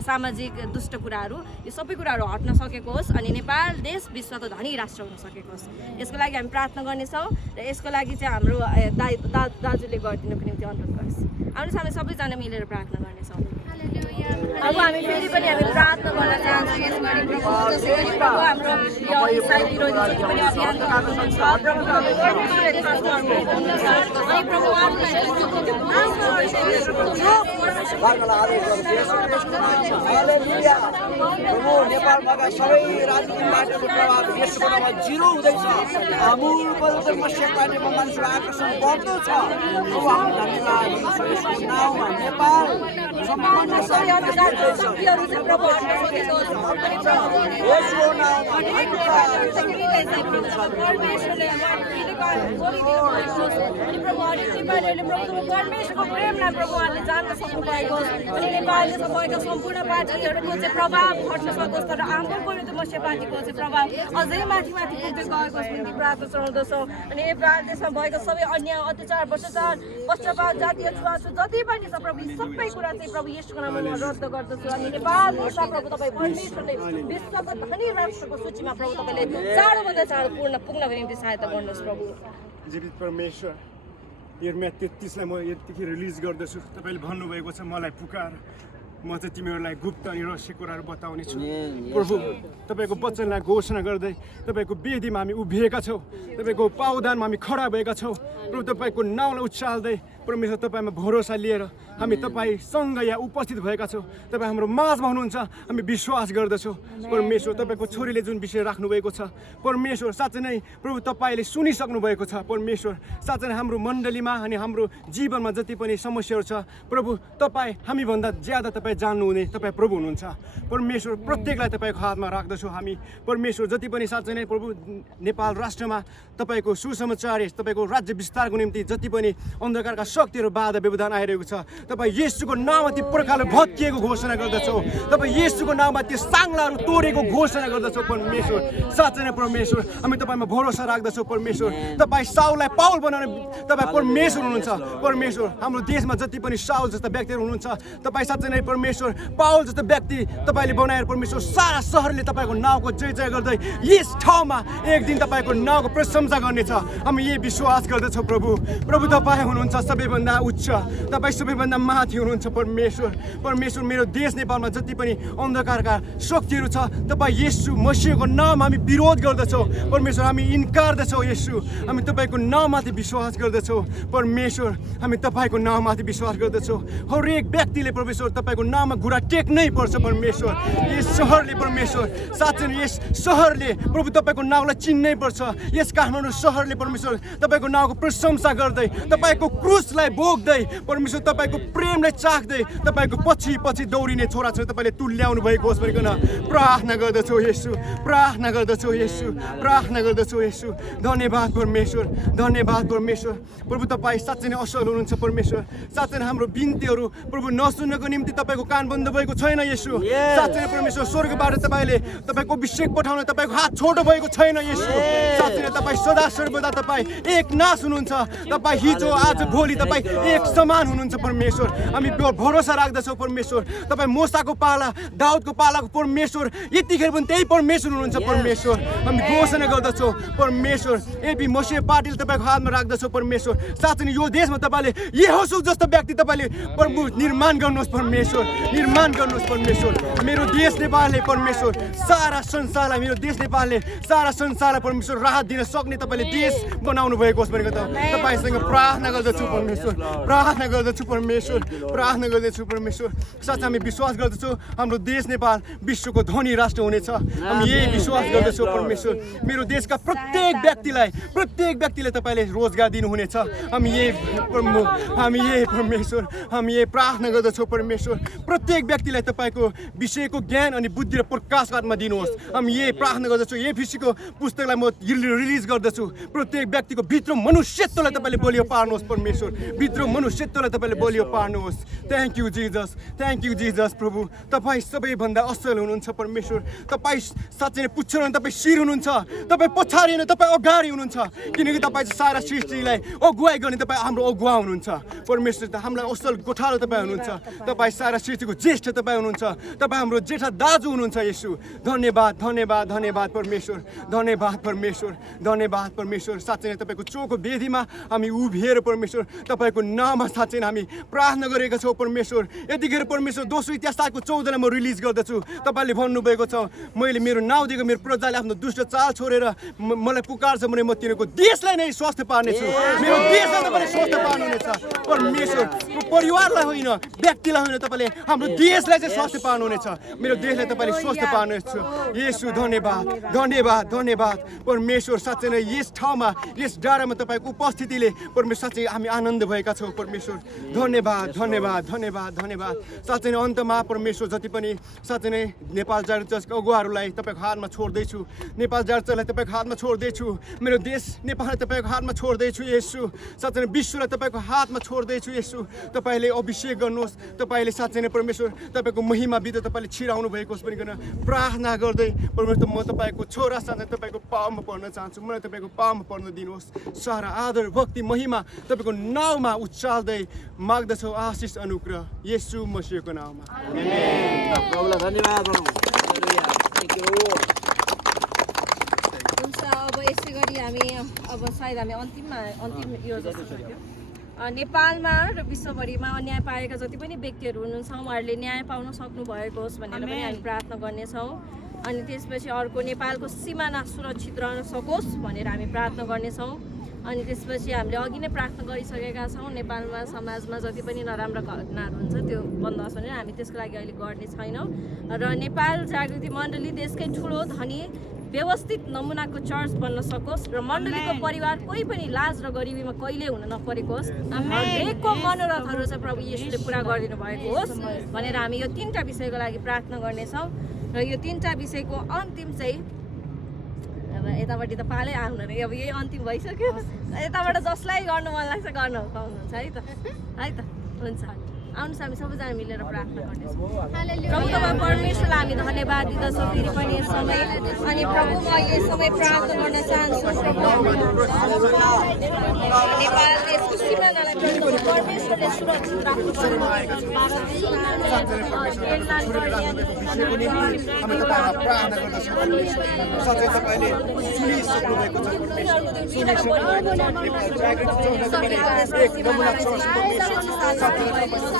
सामाजिक दुष्ट कुराहरू यो सबै कुराहरू हट्न सकेको होस् अनि नेपाल देश विश्वको धनी राष्ट्र हुन सकेको होस्। यसको लागि हामी प्रार्थना गर्नेछौँ र यसको लागि चाहिँ हाम्रो दाजुले गरिदिनुको निम्ति अनुरोध गर्छु। आउनुहोस् हामी सबैजना मिलेर प्रार्थना गर्नेछौँ। अब हामी फेरि पनि हामी प्रार्थना गर्न चाहन्छौँ यस गरी प्रभु जसै गरी प्रभु हाम्रो यो इसाई विरोधी जति पनि अभियान हुनुहुन्छ प्रभु हामी परमेश्वरले थाहा पाउनुहुन्छ अनि प्रभु प्रभु नेपालमा सबै राजनीतिक पार्टीको प्रभाव यसको नाममा जिरो हुँदैछ। मूल परिवर्तन मसिया पार्टीमा मानिसको आकर्षण बढ्दो छ। प्रभु हामी धन्यवाद दिन्छौँ यसको नाउँमा नेपाल सम्पूर्ण शक्तिहरू चाहिँ प्रभु हट्न सकेको होस् अनि प्रभु यसको नाउँमा परमेश्वरले अनि प्रभु हरेक नेपालीहरूले प्रभु परमेश्वरको प्रेमलाई प्रभु उहाँले जान्न सक्नु भएको होस् अनि नेपालले भएका सम्पूर्ण पार्टीहरूको चाहिँ प्रभाव हट्न सकोस् तर हाम्रो परिवर्तन मसिया पार्टीको चाहिँ प्रभाव अझै माथि माथि पुग्दै गएको होस् भन्ने प्रार्थना चढाउँदछौँ। अनि नेपाल देशमा भएका सबै अन्याय अत्याचार भ्रष्टाचार पक्षपात जातीय छुवाछुत जति पनि छ प्रभु यी सबै कुरा चाहिँ प्रभु यसको नाममा म रद्द गर्दछु। अनि नेपाल देशमा प्रभु तपाईँ परमेश्वरले विश्वको धनी राष्ट्रको सूचीमा प्रभु तपाईँले चाँडोभन्दा चाँडो पुग्नको निम्ति सहायता गर्नुहोस् प्रभु। जीवित परमेश्वर यिर्मिया 33 लाई म यतिकै रिलिज गर्दछु। तपाईँले भन्नुभएको छ मलाई पुकार म चाहिँ तिमीहरूलाई गुप्त अनि रहस्य कुराहरू बताउने छु। प्रभु तपाईँको वचनलाई घोषणा गर्दै तपाईँको वेदीमा हामी उभिएका छौँ, तपाईँको पावदानमा हामी खडा भएका छौँ। प्रभु तपाईँको नाउँलाई उचाल्दै परमेश्वर तपाईँमा भरोसा लिएर हामी तपाईँसँग यहाँ उपस्थित भएका छौँ। तपाईँ हाम्रो माझमा हुनुहुन्छ हामी विश्वास गर्दछौँ। परमेश्वर तपाईँको छोरीले जुन विषय राख्नुभएको छ परमेश्वर साँच्चै नै प्रभु तपाईँले सुनिसक्नु भएको छ। परमेश्वर साँच्चै नै हाम्रो मण्डलीमा अनि हाम्रो जीवनमा जति पनि समस्याहरू छ प्रभु तपाईँ हामीभन्दा ज्यादा तपाईँ जान्नुहुने तपाईँ प्रभु हुनुहुन्छ। परमेश्वर प्रत्येकलाई तपाईँको हातमा राख्दछौँ हामी। परमेश्वर जति पनि साँच्चै नै प्रभु नेपाल राष्ट्रमा तपाईँको सुसमाचार तपाईँको राज्य विस्तारको निम्ति जति पनि अन्धकारका शक्तिहरू बाधा व्यवधान आइरहेको छ तपाईँ येशूको नाममा ती पर्खालहरू भत्किएको घोषणा गर्दछौँ। तपाईँ येशूको नाममा त्यो साङ्लाहरू तोडेको घोषणा गर्दछौँ। परमेश्वर साँच्चै नै परमेश्वर हामी तपाईँमा भरोसा राख्दछौँ। परमेश्वर तपाईँ साउललाई पाउल बनाउने तपाईँ परमेश्वर हुनुहुन्छ। परमेश्वर हाम्रो देशमा जति पनि साउल जस्ता व्यक्तिहरू हुनुहुन्छ तपाईँ साँच्चै नै परमेश्वर पाउल जस्तो व्यक्ति तपाईँले बनाएर परमेश्वर सारा सहरले तपाईँको नाउँको जय जय गर्दै यस ठाउँमा एक दिन तपाईँको नाउँको प्रशंसा गर्नेछ हामी यही विश्वास गर्दछौँ। प्रभु प्रभु तपाईँ हुनुहुन्छ सबैभन्दा उच्च, तपाईँ सबैभन्दा माथि हुनुहुन्छ। परमेश्वर परमेश्वर मेरो देश नेपालमा जति पनि अन्धकारका शक्तिहरू छ तपाईँ येशू मसीहको नाम हामी विरोध गर्दछौँ। परमेश्वर हामी इन्कारदछौँ। येशू हामी तपाईँको नाममाथि विश्वास गर्दछौँ। परमेश्वर हामी तपाईँको नाममाथि विश्वास गर्दछौँ। हरेक व्यक्तिले परमेश्वर तपाईँको नाममा घुँडा टेक्नै पर्छ। परमेश्वर यस सहरले परमेश्वर साँच्चै नै यस सहरले प्रभु तपाईँको नाउँलाई चिन्नै पर्छ। यस काठमाडौँ सहरले परमेश्वर तपाईँको नाउँको प्रशंसा गर्दै तपाईँको क्रुसलाई भोग्दै परमेश्वर तपाईँको प्रेमलाई चाख्दै तपाईँको पछि पछि दौडिने छोराछोरी तपाईँले तुल्याउनु भएको होस् भनिकन प्रार्थना गर्दछौँ। येशू प्रार्थना गर्दछौँ। येशू प्रार्थना गर्दछौँ। येशू धन्यवाद परमेश्वर, धन्यवाद परमेश्वर। प्रभु तपाईँ साँच्चै नै असल हुनुहुन्छ। परमेश्वर साँच्चै नै हाम्रो बिन्तीहरू प्रभु नसुन्नको निम्ति तपाईँको कान बन्द भएको छैन। येशू साँच्चै नै परमेश्वर स्वर्गबाट तपाईँले तपाईँको अभिषेक पठाउन तपाईँको हात छोटो भएको छैन। येशू साँच्चै नै तपाईँ सदा सर्वदा तपाईँ एक नाश हुनुहुन्छ। तपाईँ हिजो आज भोलि तपाईँ एक समान हुनुहुन्छ परमेश्वर। हामी भरोसा राख्दछौँ परमेश्वर, तपाईँ मोसाको पाला दाउदको पालाको परमेश्वर यतिखेर पनि त्यही परमेश्वर हुनुहुन्छ परमेश्वर। हामी घोषणा गर्दछौँ परमेश्वर एपी मसिह पाटिल तपाईँको हातमा राख्दछौँ परमेश्वर। साँच्चै नै यो देशमा तपाईँले यहोशू जस्तो व्यक्ति तपाईँले प्रभु निर्माण गर्नुहोस् परमेश्वर, निर्माण गर्नुहोस् परमेश्वर। मेरो देश नेपालले परमेश्वर सारा संसारलाई, मेरो देश नेपालले सारा संसारलाई परमेश्वर राहत दिन सक्ने तपाईँले देश बनाउनु भएको होस् भनेको तपाईँसँग प्रार्थना गर्दछु परमेश्वर, प्रार्थना गर्दछु परमेश्वर, प्रार्थना गर्दछु परमेश्वर। साँच्चै हामी विश्वास गर्दछौँ हाम्रो देश नेपाल विश्वको धनी राष्ट्र हुनेछ। हामी यही विश्वास गर्दछौँ परमेश्वर। मेरो देशका प्रत्येक व्यक्तिलाई तपाईँले रोजगार दिनुहुनेछ। हामी यही परमेश्वर, हामी यही प्रार्थना गर्दछौँ परमेश्वर। प्रत्येक व्यक्तिलाई तपाईँको विषयको ज्ञान अनि बुद्धि र प्रकाश आत्मा दिनुहोस्। हामी यही प्रार्थना गर्दछौँ। एफिसीको पुस्तकलाई म रिलिज गर्दछु। प्रत्येक व्यक्तिको भित्र मनुष्यत्वलाई तपाईँले बलियो पार्नुहोस् परमेश्वर, भित्र मनुष्यत्वलाई तपाईँले बलियो पार्नुहोस्। Thank you Jesus, thank you Jesus प्रभु। तपाईँ सबैभन्दा असल हुनुहुन्छ परमेश्वर। तपाईँ साँच्चै नै पुच्छर होइन, तपाईँ शिर हुनुहुन्छ, तपाईँ पछाडि होइन, तपाईँ अगाडि हुनुहुन्छ। किनकि तपाईँ सारा सृष्टिलाई अगुवाई गर्ने तपाईँ हाम्रो अगुवा हुनुहुन्छ परमेश्वर। हामीलाई असल गोठालो तपाईँ हुनुहुन्छ। तपाईँ सारा सृष्टिको ज्येष्ठ तपाईँ हुनुहुन्छ। तपाईँ हाम्रो जेठा दाजु हुनुहुन्छ येशू। धन्यवाद धन्यवाद धन्यवाद परमेश्वर, धन्यवाद परमेश्वर, धन्यवाद परमेश्वर। साँच्चै नै तपाईँको चोखो वेदीमा हामी उभिएर परमेश्वर तपाईँको नाममा साँच्चै नै हामी प्रार्थना गरेका छौँ परमेश्वर। यतिखेर परमेश्वर दोस्रो इतिहासको 14लाई म रिलिज गर्दछु। तपाईँले भन्नुभएको छ मैले मेरो नाउँ दिएको मेरो प्रजाले आफ्नो दुष्ट चाल छोडेर मलाई पुकार्छ भने म तिनीहरूको देशलाई नै स्वस्थ पार्नेछु। मेरो देशलाई तपाईँले स्वस्थ पार्नुहुनेछ परमेश्वर। परिवारलाई होइन, व्यक्तिलाई होइन, तपाईँले हाम्रो देशलाई चाहिँ स्वस्थ पार्नुहुनेछ। मेरो देशलाई तपाईँले स्वस्थ पार्नुहुनेछ येशू। धन्यवाद धन्यवाद धन्यवाद परमेश्वर। साँच्चै नै यस ठाउँमा यस डाँडामा तपाईँको उपस्थितिले परमेश्वर साँच्चै हामी आनन्द भएका छौँ परमेश्वर। धन्यवाद धन्यवाद धन्यवाद धन्यवाद। साँच्चै नै अन्तमा परमेश्वर जति पनि साँच्चै नै नेपाल जारी चर्चका अगुवाहरूलाई तपाईँको हातमा छोड्दैछु। नेपाल जारी चर्चलाई तपाईँको हातमा छोड्दैछु। मेरो देश नेपाललाई तपाईँको हातमा छोड्दैछु येशू। साँच्चै नै विश्वलाई तपाईँको हातमा छोड्दैछु येशू। तपाईँले अभिषेक गर्नुहोस्। तपाईँले साँच्चै नै परमेश्वर तपाईँको महिमा बिदा तपाईँले छिराउनु भएको होस् भनिकन प्रार्थना गर्दै परमेश्वर म तपाईँको छोरा साँच्चै तपाईँको पावमा पर्न चाहन्छु। मलाई तपाईँको पावमा पर्न दिनुहोस्। सारा आदर भक्ति महिमा तपाईँको नाउँमा उचाल्दै माग्दछौँ आशिष अनुग्रह येशू मसीहको नाउँमा। प्रभुलाई धन्यवाद भनौँ। Thank you. हुन्छ, अब यसै गरी हामी अब सायद हामी अन्तिम यो जस्तो सक्यौँ। नेपालमा र विश्वभरिमा अन्याय पाएका जति पनि व्यक्तिहरू हुनुहुन्छ उहाँहरूले न्याय पाउन सक्नु भएको होस् भनेर पनि हामी प्रार्थना गर्नेछौँ। अनि त्यसपछि अर्को नेपालको सिमाना सुरक्षित रहन सकोस् भनेर हामी प्रार्थना गर्नेछौँ। अनि त्यसपछि हामीले अघि नै प्रार्थना गरिसकेका छौँ नेपालमा समाजमा जति पनि नराम्रा घटनाहरू हुन्छ त्यो बन्द होस् भनेर। हामी त्यसको लागि अहिले गर्ने छैनौँ। र नेपाल जागृति मण्डली देशकै ठुलो धनी व्यवस्थित नमुनाको चर्च बन्न सकोस् र मण्डलीको परिवार कोही पनि लाज र गरिबीमा कहिले हुन नपरेको होस्। हरेकको मनोरथहरू चाहिँ प्रभु येशूले पुरा गरिदिनु भएको होस् भनेर हामी यो 3टा विषयको लागि प्रार्थना गर्नेछौँ। र यो 3टा विषयको अन्तिम चाहिँ अब यतापट्टि त पालै आउनु अब यही अन्तिम भइसक्यो। यताबाट जसलाई गर्नु मन लाग्छ गर्न पाउनुहुन्छ है त, है त। हुन्छ, आउनुहोस् हामी सबैजना मिलेर प्रार्थना गर्नेछौँ। प्रभु तपाईँ परमेश्वरलाई हामी धन्यवाद दिँदछौँ फेरि पनि यस समय। अनि प्रभु म यस समय प्रार्थना गर्न चाहन्छु नेपाल देशको सिमानालाई परमेश्वरले सुरक्षित राख्नु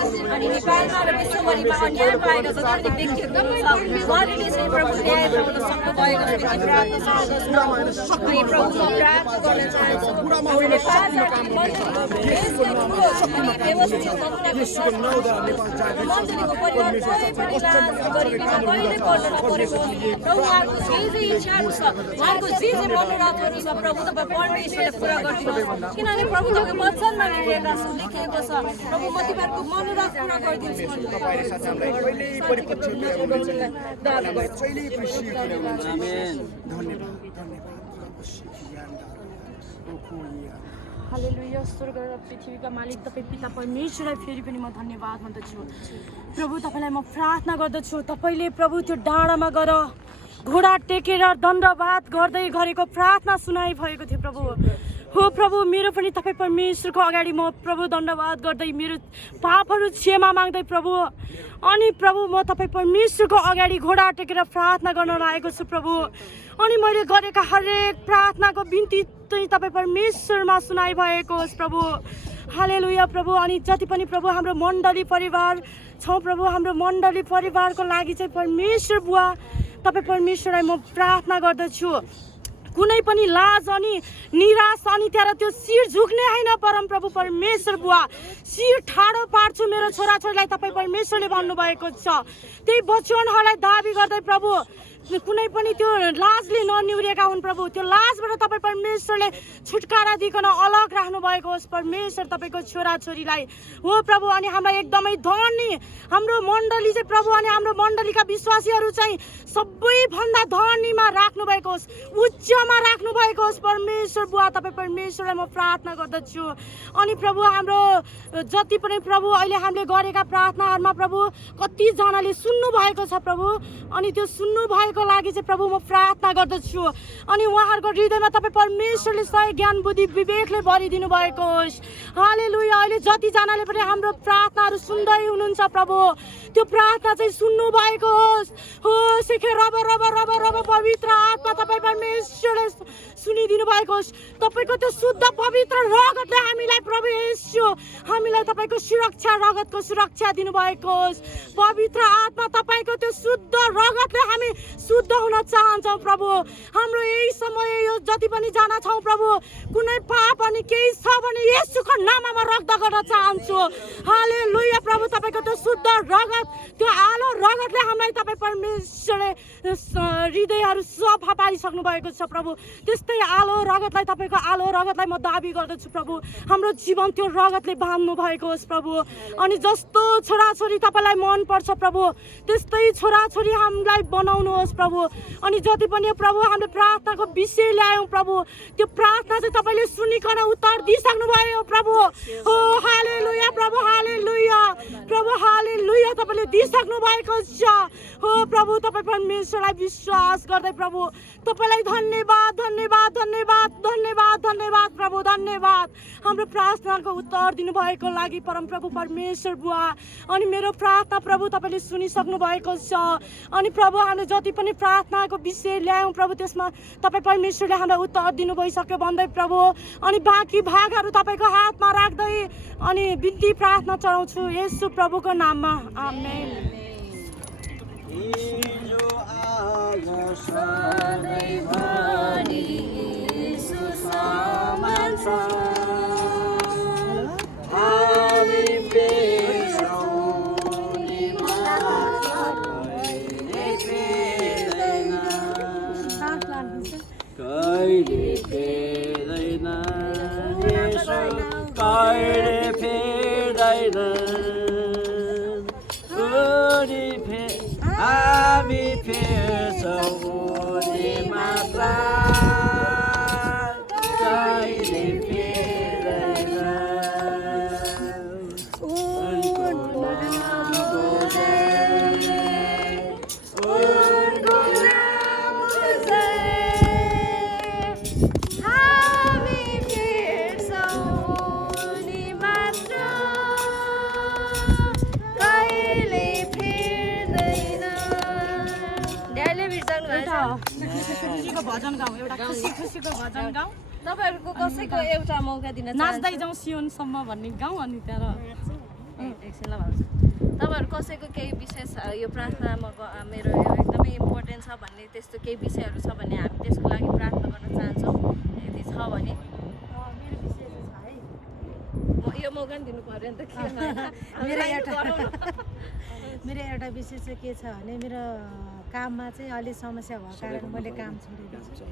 अनि नेपालमा र विश्वभरिमा अन्याय पाएका जति पनि व्यक्तिहरू हुनुहुन्छ उहाँहरूले चाहिँ प्रभु न्याय पाउन सक्नु भएको छ हामी प्रार्थना गर्दछौँ। अनि प्रभु म प्रार्थना गर्न चाहन्छु मण्डलीको परिवार कोही पनि लाज गरिबीमा कहिले पर्न नपरेको प्रभु उहाँहरूको जे जे इच्छाहरू छ उहाँहरूको जे जे मनोरथहरू छ प्रभु तपाईँ परमेश्वरले पुरा गरिदिनुहोस्। किनभने प्रभु तपाईँको वचनमा लेखिएको छ प्रभु म तिमीहरूको मनोरथ पुरा गरिदिन्छु। हालेलुया। स्वर्ग र पृथ्वीका मालिक तपाईँ पिता परमेश्वरलाई फेरि पनि म धन्यवाद भन्दछु प्रभु। तपाईँलाई म प्रार्थना गर्दछु तपाईँले प्रभु त्यो डाँडामा गएर घोडा टेकेर दण्डवाद गर्दै गरेको प्रार्थना सुनाइ भएको थियो प्रभु। हो प्रभु मेरो पनि तपाईँ परमेश्वरको अगाडि म प्रभु धन्यवाद गर्दै मेरो पापहरू क्षमा माग्दै प्रभु अनि प्रभु म तपाईँ परमेश्वरको अगाडि घोडा टेकेर प्रार्थना गर्न लागेको छु प्रभु अनि मैले गरेका हरेक प्रार्थनाको बिन्ती चाहिँ तपाईँ परमेश्वरमा सुनाइ भएको होस् प्रभु हालेलुया प्रभु अनि जति पनि प्रभु हाम्रो मण्डली परिवार छौँ प्रभु हाम्रो मण्डली परिवारको लागि चाहिँ परमेश्वर बुवा तपाईँ परमेश्वरलाई म प्रार्थना गर्दछु कुनै पनि लाज अनि निराश अनि त्यहाँ त्यो शिर झुक्ने होइन परम प्रभु परमेश्वर बुवा शिर ठाडो पार्छु मेरो छोराछोरीलाई तपाईँ परमेश्वरले भन्नुभएको छ त्यही वचनहरूलाई दाबी गर्दै प्रभु कुनै पनि त्यो लाजले ननिउरिएका हुन् प्रभु त्यो लाजबाट तपाईँ परमेश्वरले छुटकारा दिइकन अलग राख्नु भएको होस् परमेश्वर तपाईँको छोराछोरीलाई हो प्रभु अनि हामीलाई एकदमै धनी हाम्रो मण्डली चाहिँ प्रभु अनि हाम्रो मण्डलीका विश्वासीहरू चाहिँ सबैभन्दा धनीमा राख्नु भएको होस् उच्चमा राख्नु भएको होस् परमेश्वर बुवा तपाईँ परमेश्वरलाई म प्रार्थना गर्दछु अनि प्रभु हाम्रो जति पनि प्रभु अहिले हामीले गरेका प्रार्थनाहरूमा प्रभु कतिजनाले सुन्नु भएको छ प्रभु अनि त्यो सुन्नु भएको लागि चाहिँ प्रभु म प्रार्थना गर्दछु अनि उहाँहरूको हृदयमा तपाईँ परमेश्वरले सही ज्ञान बुद्धि विवेकले भरिदिनु भएको होस् हालेलुया अहिले जतिजनाले पनि हाम्रो प्रार्थनाहरू सुन्दै हुनुहुन्छ प्रभु त्यो प्रार्थना चाहिँ सुन्नु भएको होस् हो सिखे रब रब रब रब पवित्र आत्मा तपाईँ परमेश्वरले सुनिदिनु भएको होस् तपाईँको त्यो शुद्ध पवित्र रगतले हामीलाई प्रभु येशू हामीलाई तपाईँको सुरक्षा रगतको सुरक्षा दिनुभएको होस् पवित्र आत्मा तपाईँको त्यो शुद्ध रगतले हामी शुद्ध हुन चाहन्छौँ प्रभु हाम्रो यही समय यो जति पनि जान छौँ प्रभु कुनै पाप अनि केही छ भने येशूको नाममा रद्द गर्न चाहन्छु हालेलुया प्रभु तपाईँको त्यो शुद्ध रगत त्यो आलो रगतले हामीलाई तपाईँ परमेश्वरले हृदयहरू सफा पारिसक्नु भएको छ प्रभु त्यस्तै आलो रगतलाई तपाईँको आलो रगतलाई म दाबी गर्दछु प्रभु हाम्रो जीवन त्यो रगतले बाँध्नु भएको होस् प्रभु अनि जस्तो छोराछोरी तपाईँलाई मनपर्छ प्रभु त्यस्तै छोराछोरी हामीलाई बनाउनुहोस् प्रभु अनि जति पनि प्रभु हामीले प्रार्थनाको विषय ल्यायौँ प्रभु त्यो प्रार्थना चाहिँ तपाईँले सुनिकन उत्तर दिइसक्नु भयो प्रभु हो हालेलुया प्रभु हालेलुया तपाईँले दिइसक्नु भएको छ हो प्रभु तपाईँ परमेश्वरलाई विश्वास गर्दै प्रभु तपाईँलाई धन्यवाद धन्यवाद धन्यवाद धन्यवाद धन्यवाद प्रभु धन्यवाद हाम्रो प्रार्थनाको उत्तर दिनुभएको लागि परम प्रभु परमेश्वर बुवा अनि मेरो प्रार्थना प्रभु तपाईँले सुनिसक्नु भएको छ अनि प्रभु हामीले जति पनि प्रार्थनाको विषय ल्यायौँ प्रभु त्यसमा तपाईँ परमेश्वरले हामीलाई उत्तर दिनु भइसक्यो भन्दै प्रभु अनि बाँकी भागहरू तपाईँको हातमा राख्दै अनि बिन्ती प्रार्थना चढाउँछु येशू प्रभुको नाममा आमेन भजन गाउँ एउटा खुसीको भजन गाउँ तपाईँहरूको कसैको एउटा मौका दिन नाच्दै जाउँ सियोनसम्म भन्ने गाउँ अनि त्यहाँ एकछिन ल भाउजू तपाईँहरू कसैको केही विशेष यो प्रार्थनामा मेरो यो एकदमै इम्पोर्टेन्ट छ भन्ने त्यस्तो केही विषयहरू छ भने हामी त्यसको लागि प्रार्थना गर्न चाहन्छौँ यदि छ भने यो मौका पनि दिनु पऱ्यो नि त मेरो एउटा विषय चाहिँ के छ भने मेरो काममा चाहिँ अलिक समस्या भएको कारण मैले काम छोडेको छु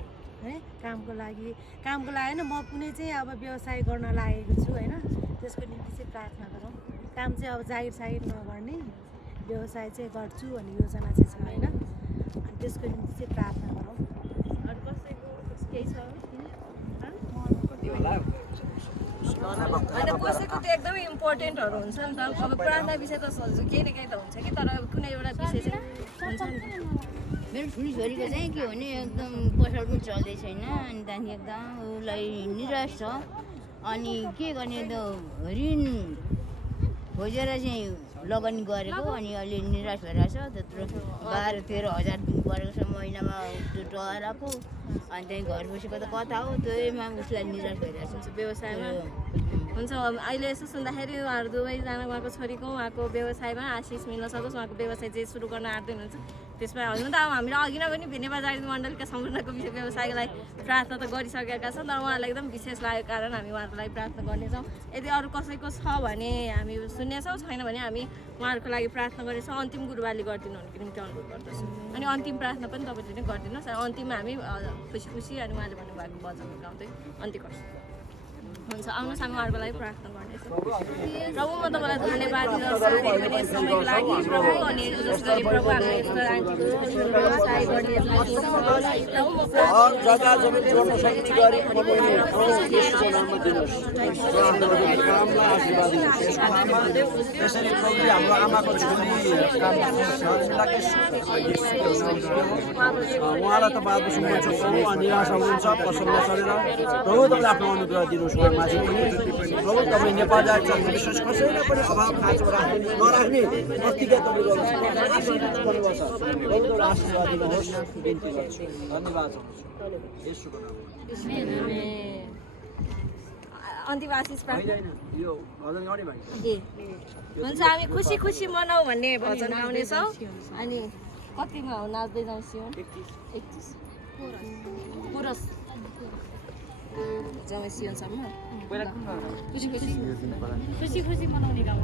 है कामको लागि होइन म कुनै चाहिँ अब व्यवसाय गर्न लागेको छु होइन त्यसको निम्ति चाहिँ प्रार्थना गरौँ काम चाहिँ अब जागिर नगर्ने व्यवसाय चाहिँ गर्छु भन्ने योजना चाहिँ छ होइन अनि त्यसको निम्ति चाहिँ प्रार्थना गरौँ अरू कसैको केही छ होइन कसैको त्यो एकदमै इम्पोर्टेन्टहरू हुन्छ नि त अब प्रार्थना विषय त केही न केही त हुन्छ कि तर कुनै एउटा विषय चाहिँ हुन्छ नि मेरो ठुलो छोरीको चाहिँ के भने एकदम पसल पनि चल्दै छैन अनि त्यहाँदेखि एकदम उसलाई निराश छ अनि के गर्ने त ऋण खोजेर चाहिँ लगानी गरेको अनि अहिले निराश भइरहेछ त्यत्रो 12-13 हजार दिनु परेको छ महिनामा त्यो टहराको अनि त्यही घर बसेको त कता हो त्यहीमा उसलाई निराश भइरहेछ व्यवसायमा हुन्छ अहिले यसो सुन्दाखेरि उहाँहरू दुवैजना उहाँको छोरीको उहाँको व्यवसायमा आशिष मिल्न सकोस् उहाँको व्यवसाय जे सुरु गर्न आँट्दै हुनुहुन्छ त्यसमा हुनु त अब हामीले अघि नै पनि भिन्ने जागृति मण्डलका सम्पूर्णको व्यवसायलाई प्रार्थना त गरिसकेका छौँ तर उहाँलाई एकदम विशेष लागेको कारण हामी उहाँहरूको लागि प्रार्थना गर्नेछौँ यदि अरू कसैको छ भने हामी सुन्नेछौँ छैन भने हामी उहाँहरूको लागि प्रार्थना गर्नेछौँ अन्तिम गुरुबाले गरिदिनु हुनुको निम्ति अनुरोध गर्दछौँ अनि अन्तिम प्रार्थना पनि तपाईँले नै गरिदिनुहोस् अन्तिममा हामी खुसी खुसी अनि उहाँले भन्नुभएको वचनहरू गाउँदै अन्त्य गर्छौँ हुन्छ आउनुहोस् हामी उहाँहरूको लागि प्रार्थना गर्नेछौँ प्रभु म तपाईँलाई धन्यवाद दिन समयको लागि प्रभु अनि जस गरी प्रभु हाम्रो यस्तो व्यवसाय गर्ने हर जग्गा जमिन जोड्न सक्ने गरी यसको नाममा दिनुहोस् त्यसरी प्रभुले हाम्रो आमाको छोरी उहाँलाई तपाईँको सुन्नुहुन्छ प्रभु निराश हुनुहुन्छ पसल नचलेर प्रभु तपाईँले आफ्नो अनुग्रह दिनुहोस् उहाँमाथि प्रभु तपाईँ नेपाल जाति विशेष कसैले पनि अभाव खाँचो नराख्ने प्रतिज्ञा तपाईँ गर्नुभएको छ प्रभु तपाईँले आशीर्वाद दिनुहोस् बिन्ती गर्छु धन्यवाद यसोको नाममा अन्तिम आशिष यो भजन गाउने भाइ ए हुन्छ हामी खुसी खुसी मनाऊ भन्ने भजन गाउनेछौँ अनि कतिमा हो नाच्दै जाउँ सिउन 31 पुरस जाउँ सिउनसम्म खुसी खुसी खुसी खुसी मनाउने गाउँ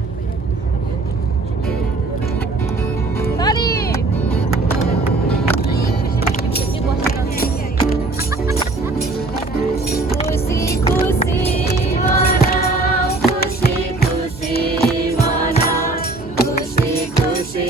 खुसी खुसी मनाऊ खुसी खुसी मनाऊ खुसी खुसी